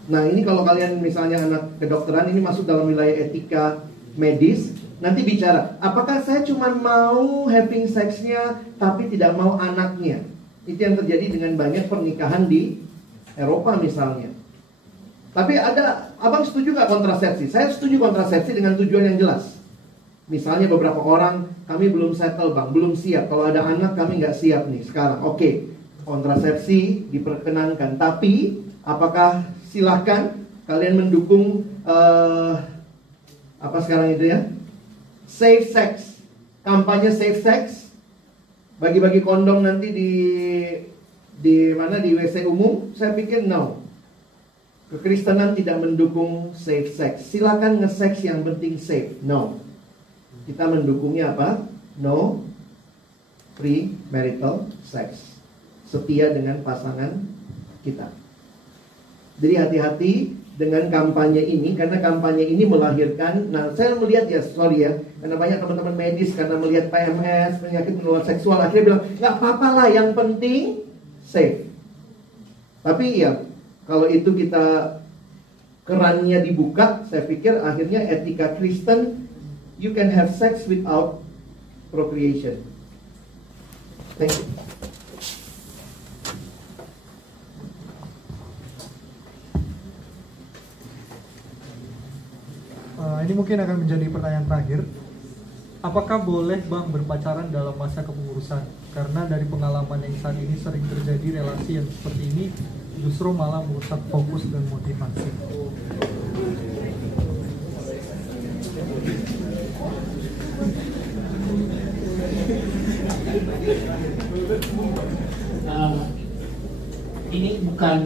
Nah, ini kalau kalian misalnya anak kedokteran, ini masuk dalam wilayah etika medis. Nanti bicara, apakah saya cuma mau having sex-nya tapi tidak mau anaknya? Itu yang terjadi dengan banyak pernikahan di Eropa misalnya. Tapi abang setuju gak kontrasepsi? Saya setuju kontrasepsi dengan tujuan yang jelas. Misalnya beberapa orang, kami belum settle bang, belum siap. Kalau ada anak kami nggak siap nih sekarang. Oke, kontrasepsi diperkenankan. Tapi apakah silahkan kalian mendukung apa sekarang itu ya? Safe sex, kampanye safe sex, bagi-bagi kondom nanti di mana di WC umum. Saya pikir no. Kekristenan tidak mendukung safe sex. Silakan nge-sex yang penting safe. No. Kita mendukungnya apa? No premarital sex. Setia dengan pasangan kita. Jadi hati-hati dengan kampanye ini, karena kampanye ini melahirkan. Nah, saya melihat ya, sorry ya, karena banyak teman-teman medis karena melihat PMS, penyakit menular seksual, akhirnya bilang nggak apa-apa lah, yang penting safe. Tapi ya, kalau itu kita kerannya dibuka, saya pikir akhirnya etika Kristen. You can have sex without procreation. Thank you. Ini mungkin akan menjadi pertanyaan terakhir. Apakah boleh bang berpacaran dalam masa kepengurusan? Karena dari pengalaman yang saat ini sering terjadi relasi yang seperti ini justru malah merusak fokus dan motivasi. Ini bukan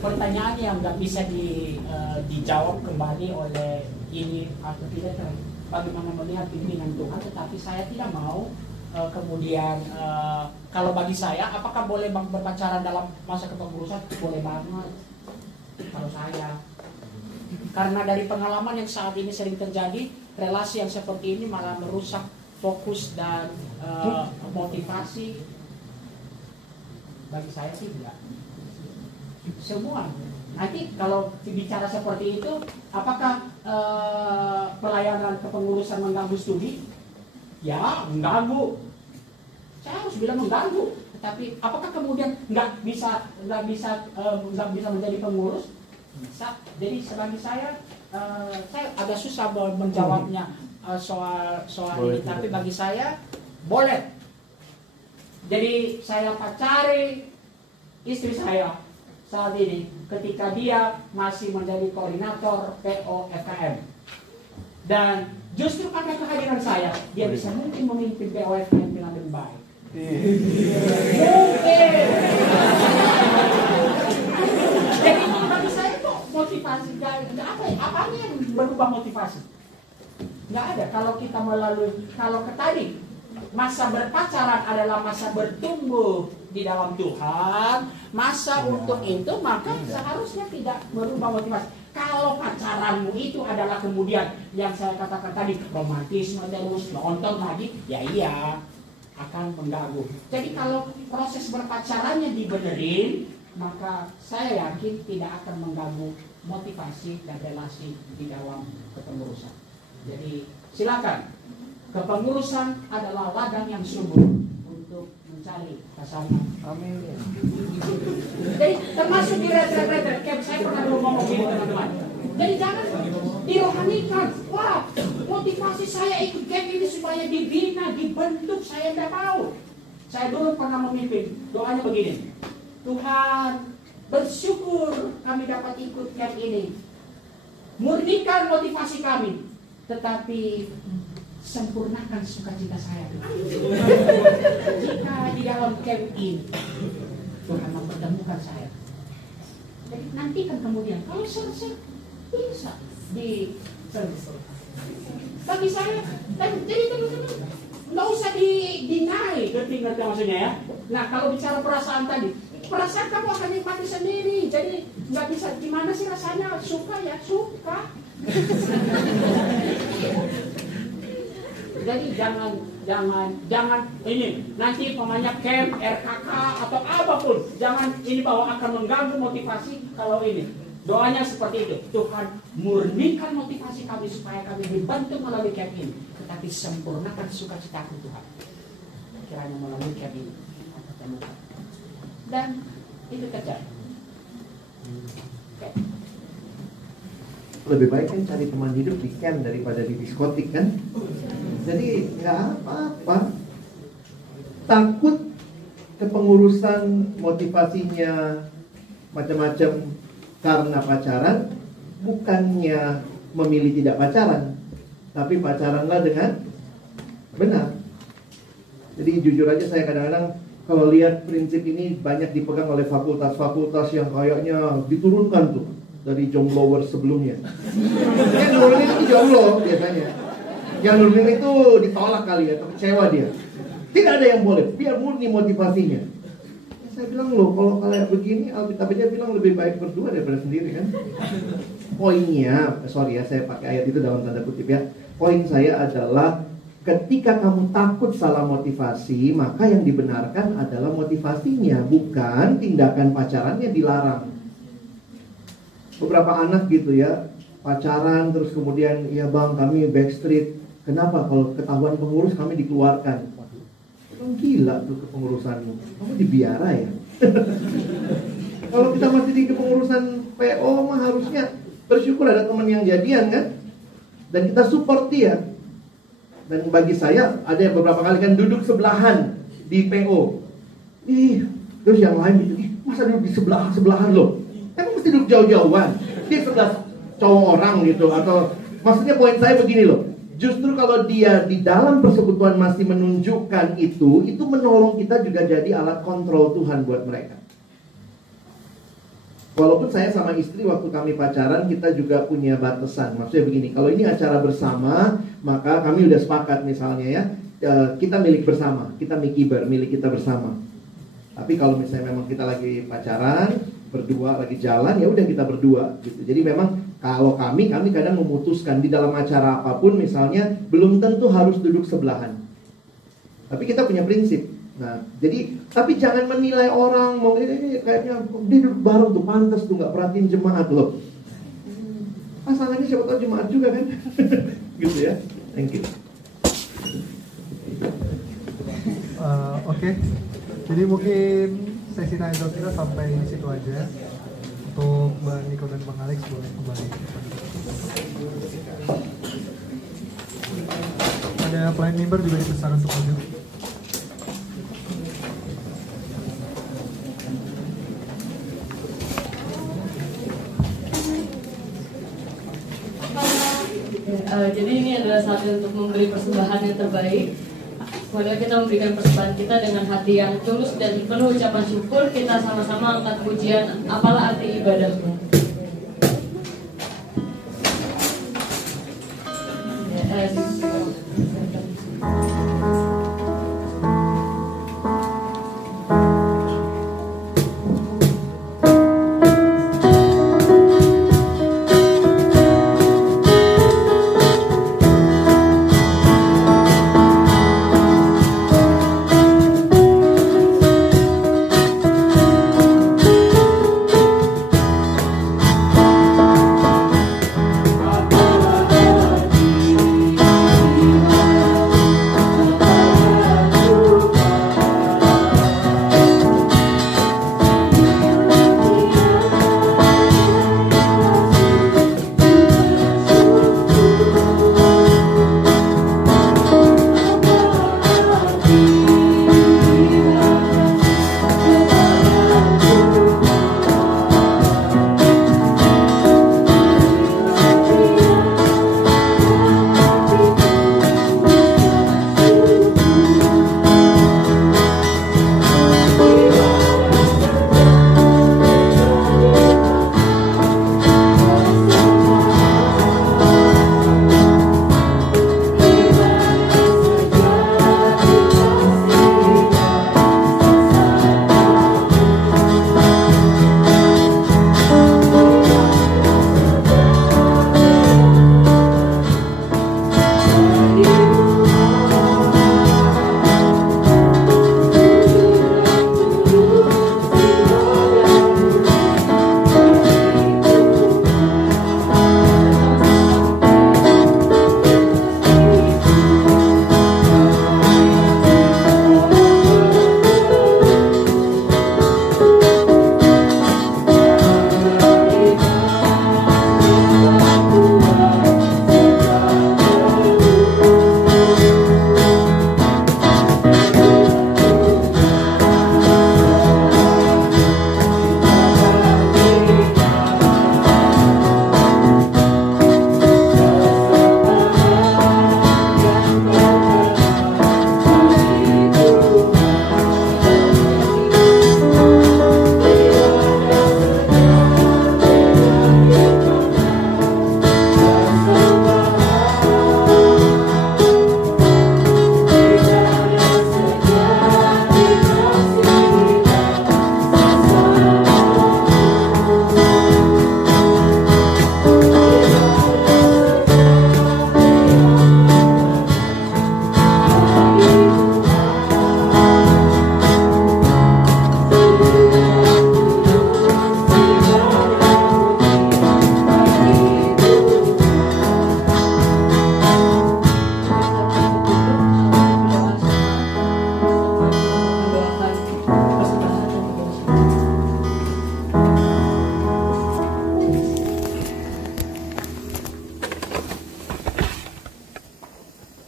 pertanyaan yang nggak bisa dijawab kembali oleh ini atau tidak, bagaimana melihat pimpinan Tuhan. Tetapi saya tidak mau kemudian kalau bagi saya, apakah boleh berpacaran dalam masa kepengurusan? Boleh banget kalau saya. Karena dari pengalaman yang saat ini sering terjadi, relasi yang seperti ini malah merusak fokus dan motivasi. Bagi saya sih enggak. Semua. Nanti kalau bicara seperti itu, apakah pelayanan kepengurusan mengganggu studi? Ya, mengganggu. Saya harus bilang mengganggu. Tetapi apakah kemudian nggak bisa menjadi pengurus? Bisa. Jadi bagi saya agak susah menjawabnya soal ini. Tapi bagi saya boleh. Jadi saya pacari istri saya saat ini ketika dia masih menjadi koordinator PO FKM. Dan justru karena kehadiran saya, dia bisa mungkin memimpin PO FKM dengan lebih baik. Mungkin. Jadi bagi saya kok motivasi nggak apa ya? Apanya yang berubah motivasi? Nggak ada. Kalau kita kalau tadi masa berpacaran adalah masa bertumbuh di dalam Tuhan, masa untuk itu maka seharusnya tidak berubah motivasi. Kalau pacaranmu itu adalah kemudian yang saya katakan tadi romantisme terus nonton lagi, ya iya akan mengganggu. Jadi kalau proses berpacarannya dibenerin, maka saya yakin tidak akan mengganggu motivasi dan relasi di dalam kepengurusan. Jadi silakan, kepengurusan adalah ladang yang subur untuk mencari pasangan. Amin. Jadi termasuk di retret-retret camp, saya pernah dulu ngomong gini teman-teman. Jadi jangan dirohanikan. Wah, motivasi saya ikut camp ini supaya dibina, dibentuk. Saya tidak mau. Saya dulu pernah memimpin. Doanya begini. Tuhan, bersyukur kami dapat ikut camp ini. Murnikan motivasi kami. Tetapi sempurnakan sukacita saya. Jika di dalam camp ini Tuhan mempertemukan saya, jadi nantikan kemudian kalau selesai bisa di bagi saya. Dan jadi teman-teman nggak usah dinaik, ngerti maksudnya ya. Nah kalau bicara perasaan tadi, perasaan kamu akan nikmati sendiri. Jadi nggak bisa gimana sih rasanya, suka ya suka. Jadi jangan ini nanti pemanya camp, RKK atau apapun, jangan ini bahwa akan mengganggu motivasi. Kalau ini doanya seperti itu, Tuhan murnikan motivasi kami supaya kami dibantu melalui camp ini, tetapi sempurnakan sukacitaku Tuhan. Kiranya melalui camp ini temukan dan itu kerja. Okay. Lebih baik kan cari teman hidup di camp daripada di diskotik kan. Jadi nggak apa-apa. Takut kepengurusan motivasinya macam-macam karena pacaran, bukannya memilih tidak pacaran, tapi pacaranlah dengan benar. Jadi jujur aja saya kadang-kadang kalau lihat prinsip ini banyak dipegang oleh fakultas-fakultas yang kayaknya diturunkan tuh dari jomblower sebelumnya. Yang nurunin itu jomblo biasanya. Yang nurunin itu ditolak kali ya, kecewa dia. Tidak ada yang boleh, biar murni motivasinya. Ya, saya bilang loh, kalau kayak begini Alkitabnya bilang lebih baik berdua daripada sendiri kan. Poinnya, sorry ya saya pakai ayat itu dalam tanda kutip ya. Poin saya adalah ketika kamu takut salah motivasi, maka yang dibenarkan adalah motivasinya, bukan tindakan pacarannya dilarang. Beberapa anak gitu ya, pacaran terus kemudian ya bang kami backstreet. Kenapa? Kalau ketahuan pengurus kami dikeluarkan. Kamu gila tuh kepengurusanmu. Kamu dibiara ya. Kalau kita masih di kepengurusan PO mah harusnya bersyukur ada teman yang jadian kan. Dan kita support dia. Dan bagi saya ada yang beberapa kali kan duduk sebelahan di PO. Terus yang lain gitu, masa duduk di sebelahan loh. Emang mesti duduk jauh-jauhan. Dia sebelah cowok orang gitu. Atau maksudnya poin saya begini loh. Justru kalau dia di dalam persekutuan masih menunjukkan itu menolong kita juga jadi alat kontrol Tuhan buat mereka. Walaupun saya sama istri waktu kami pacaran kita juga punya batasan. Maksudnya begini, kalau ini acara bersama, maka kami udah sepakat misalnya ya, kita milik bersama, kita mikibar, milik kita bersama. Tapi kalau misalnya memang kita lagi pacaran, berdua lagi jalan, ya udah kita berdua gitu. Jadi memang kalau kami kadang memutuskan di dalam acara apapun misalnya belum tentu harus duduk sebelahan. Tapi kita punya prinsip. Nah, jadi tapi jangan menilai orang mau kayaknya dia duduk bareng tuh pantas tuh nggak perhatiin jemaat loh. Pasangannya siapa tahu jemaat juga kan. Gitu ya. Thank you. Oke. Jadi mungkin sesi tanya jawab kita sampai di situ aja. Untuk Mbak Niko dan Bang Alex boleh kembali. Ada pelayan member juga dipesan untuk maju. Jadi ini adalah saatnya untuk memberi persembahan yang terbaik. Mari kita memberikan persembahan kita dengan hati yang tulus dan penuh ucapan syukur. Kita sama-sama angkat pujian, apalah arti ibadahmu. Yes.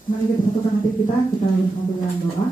Mari kita satukan hati kita bersama dengan doa.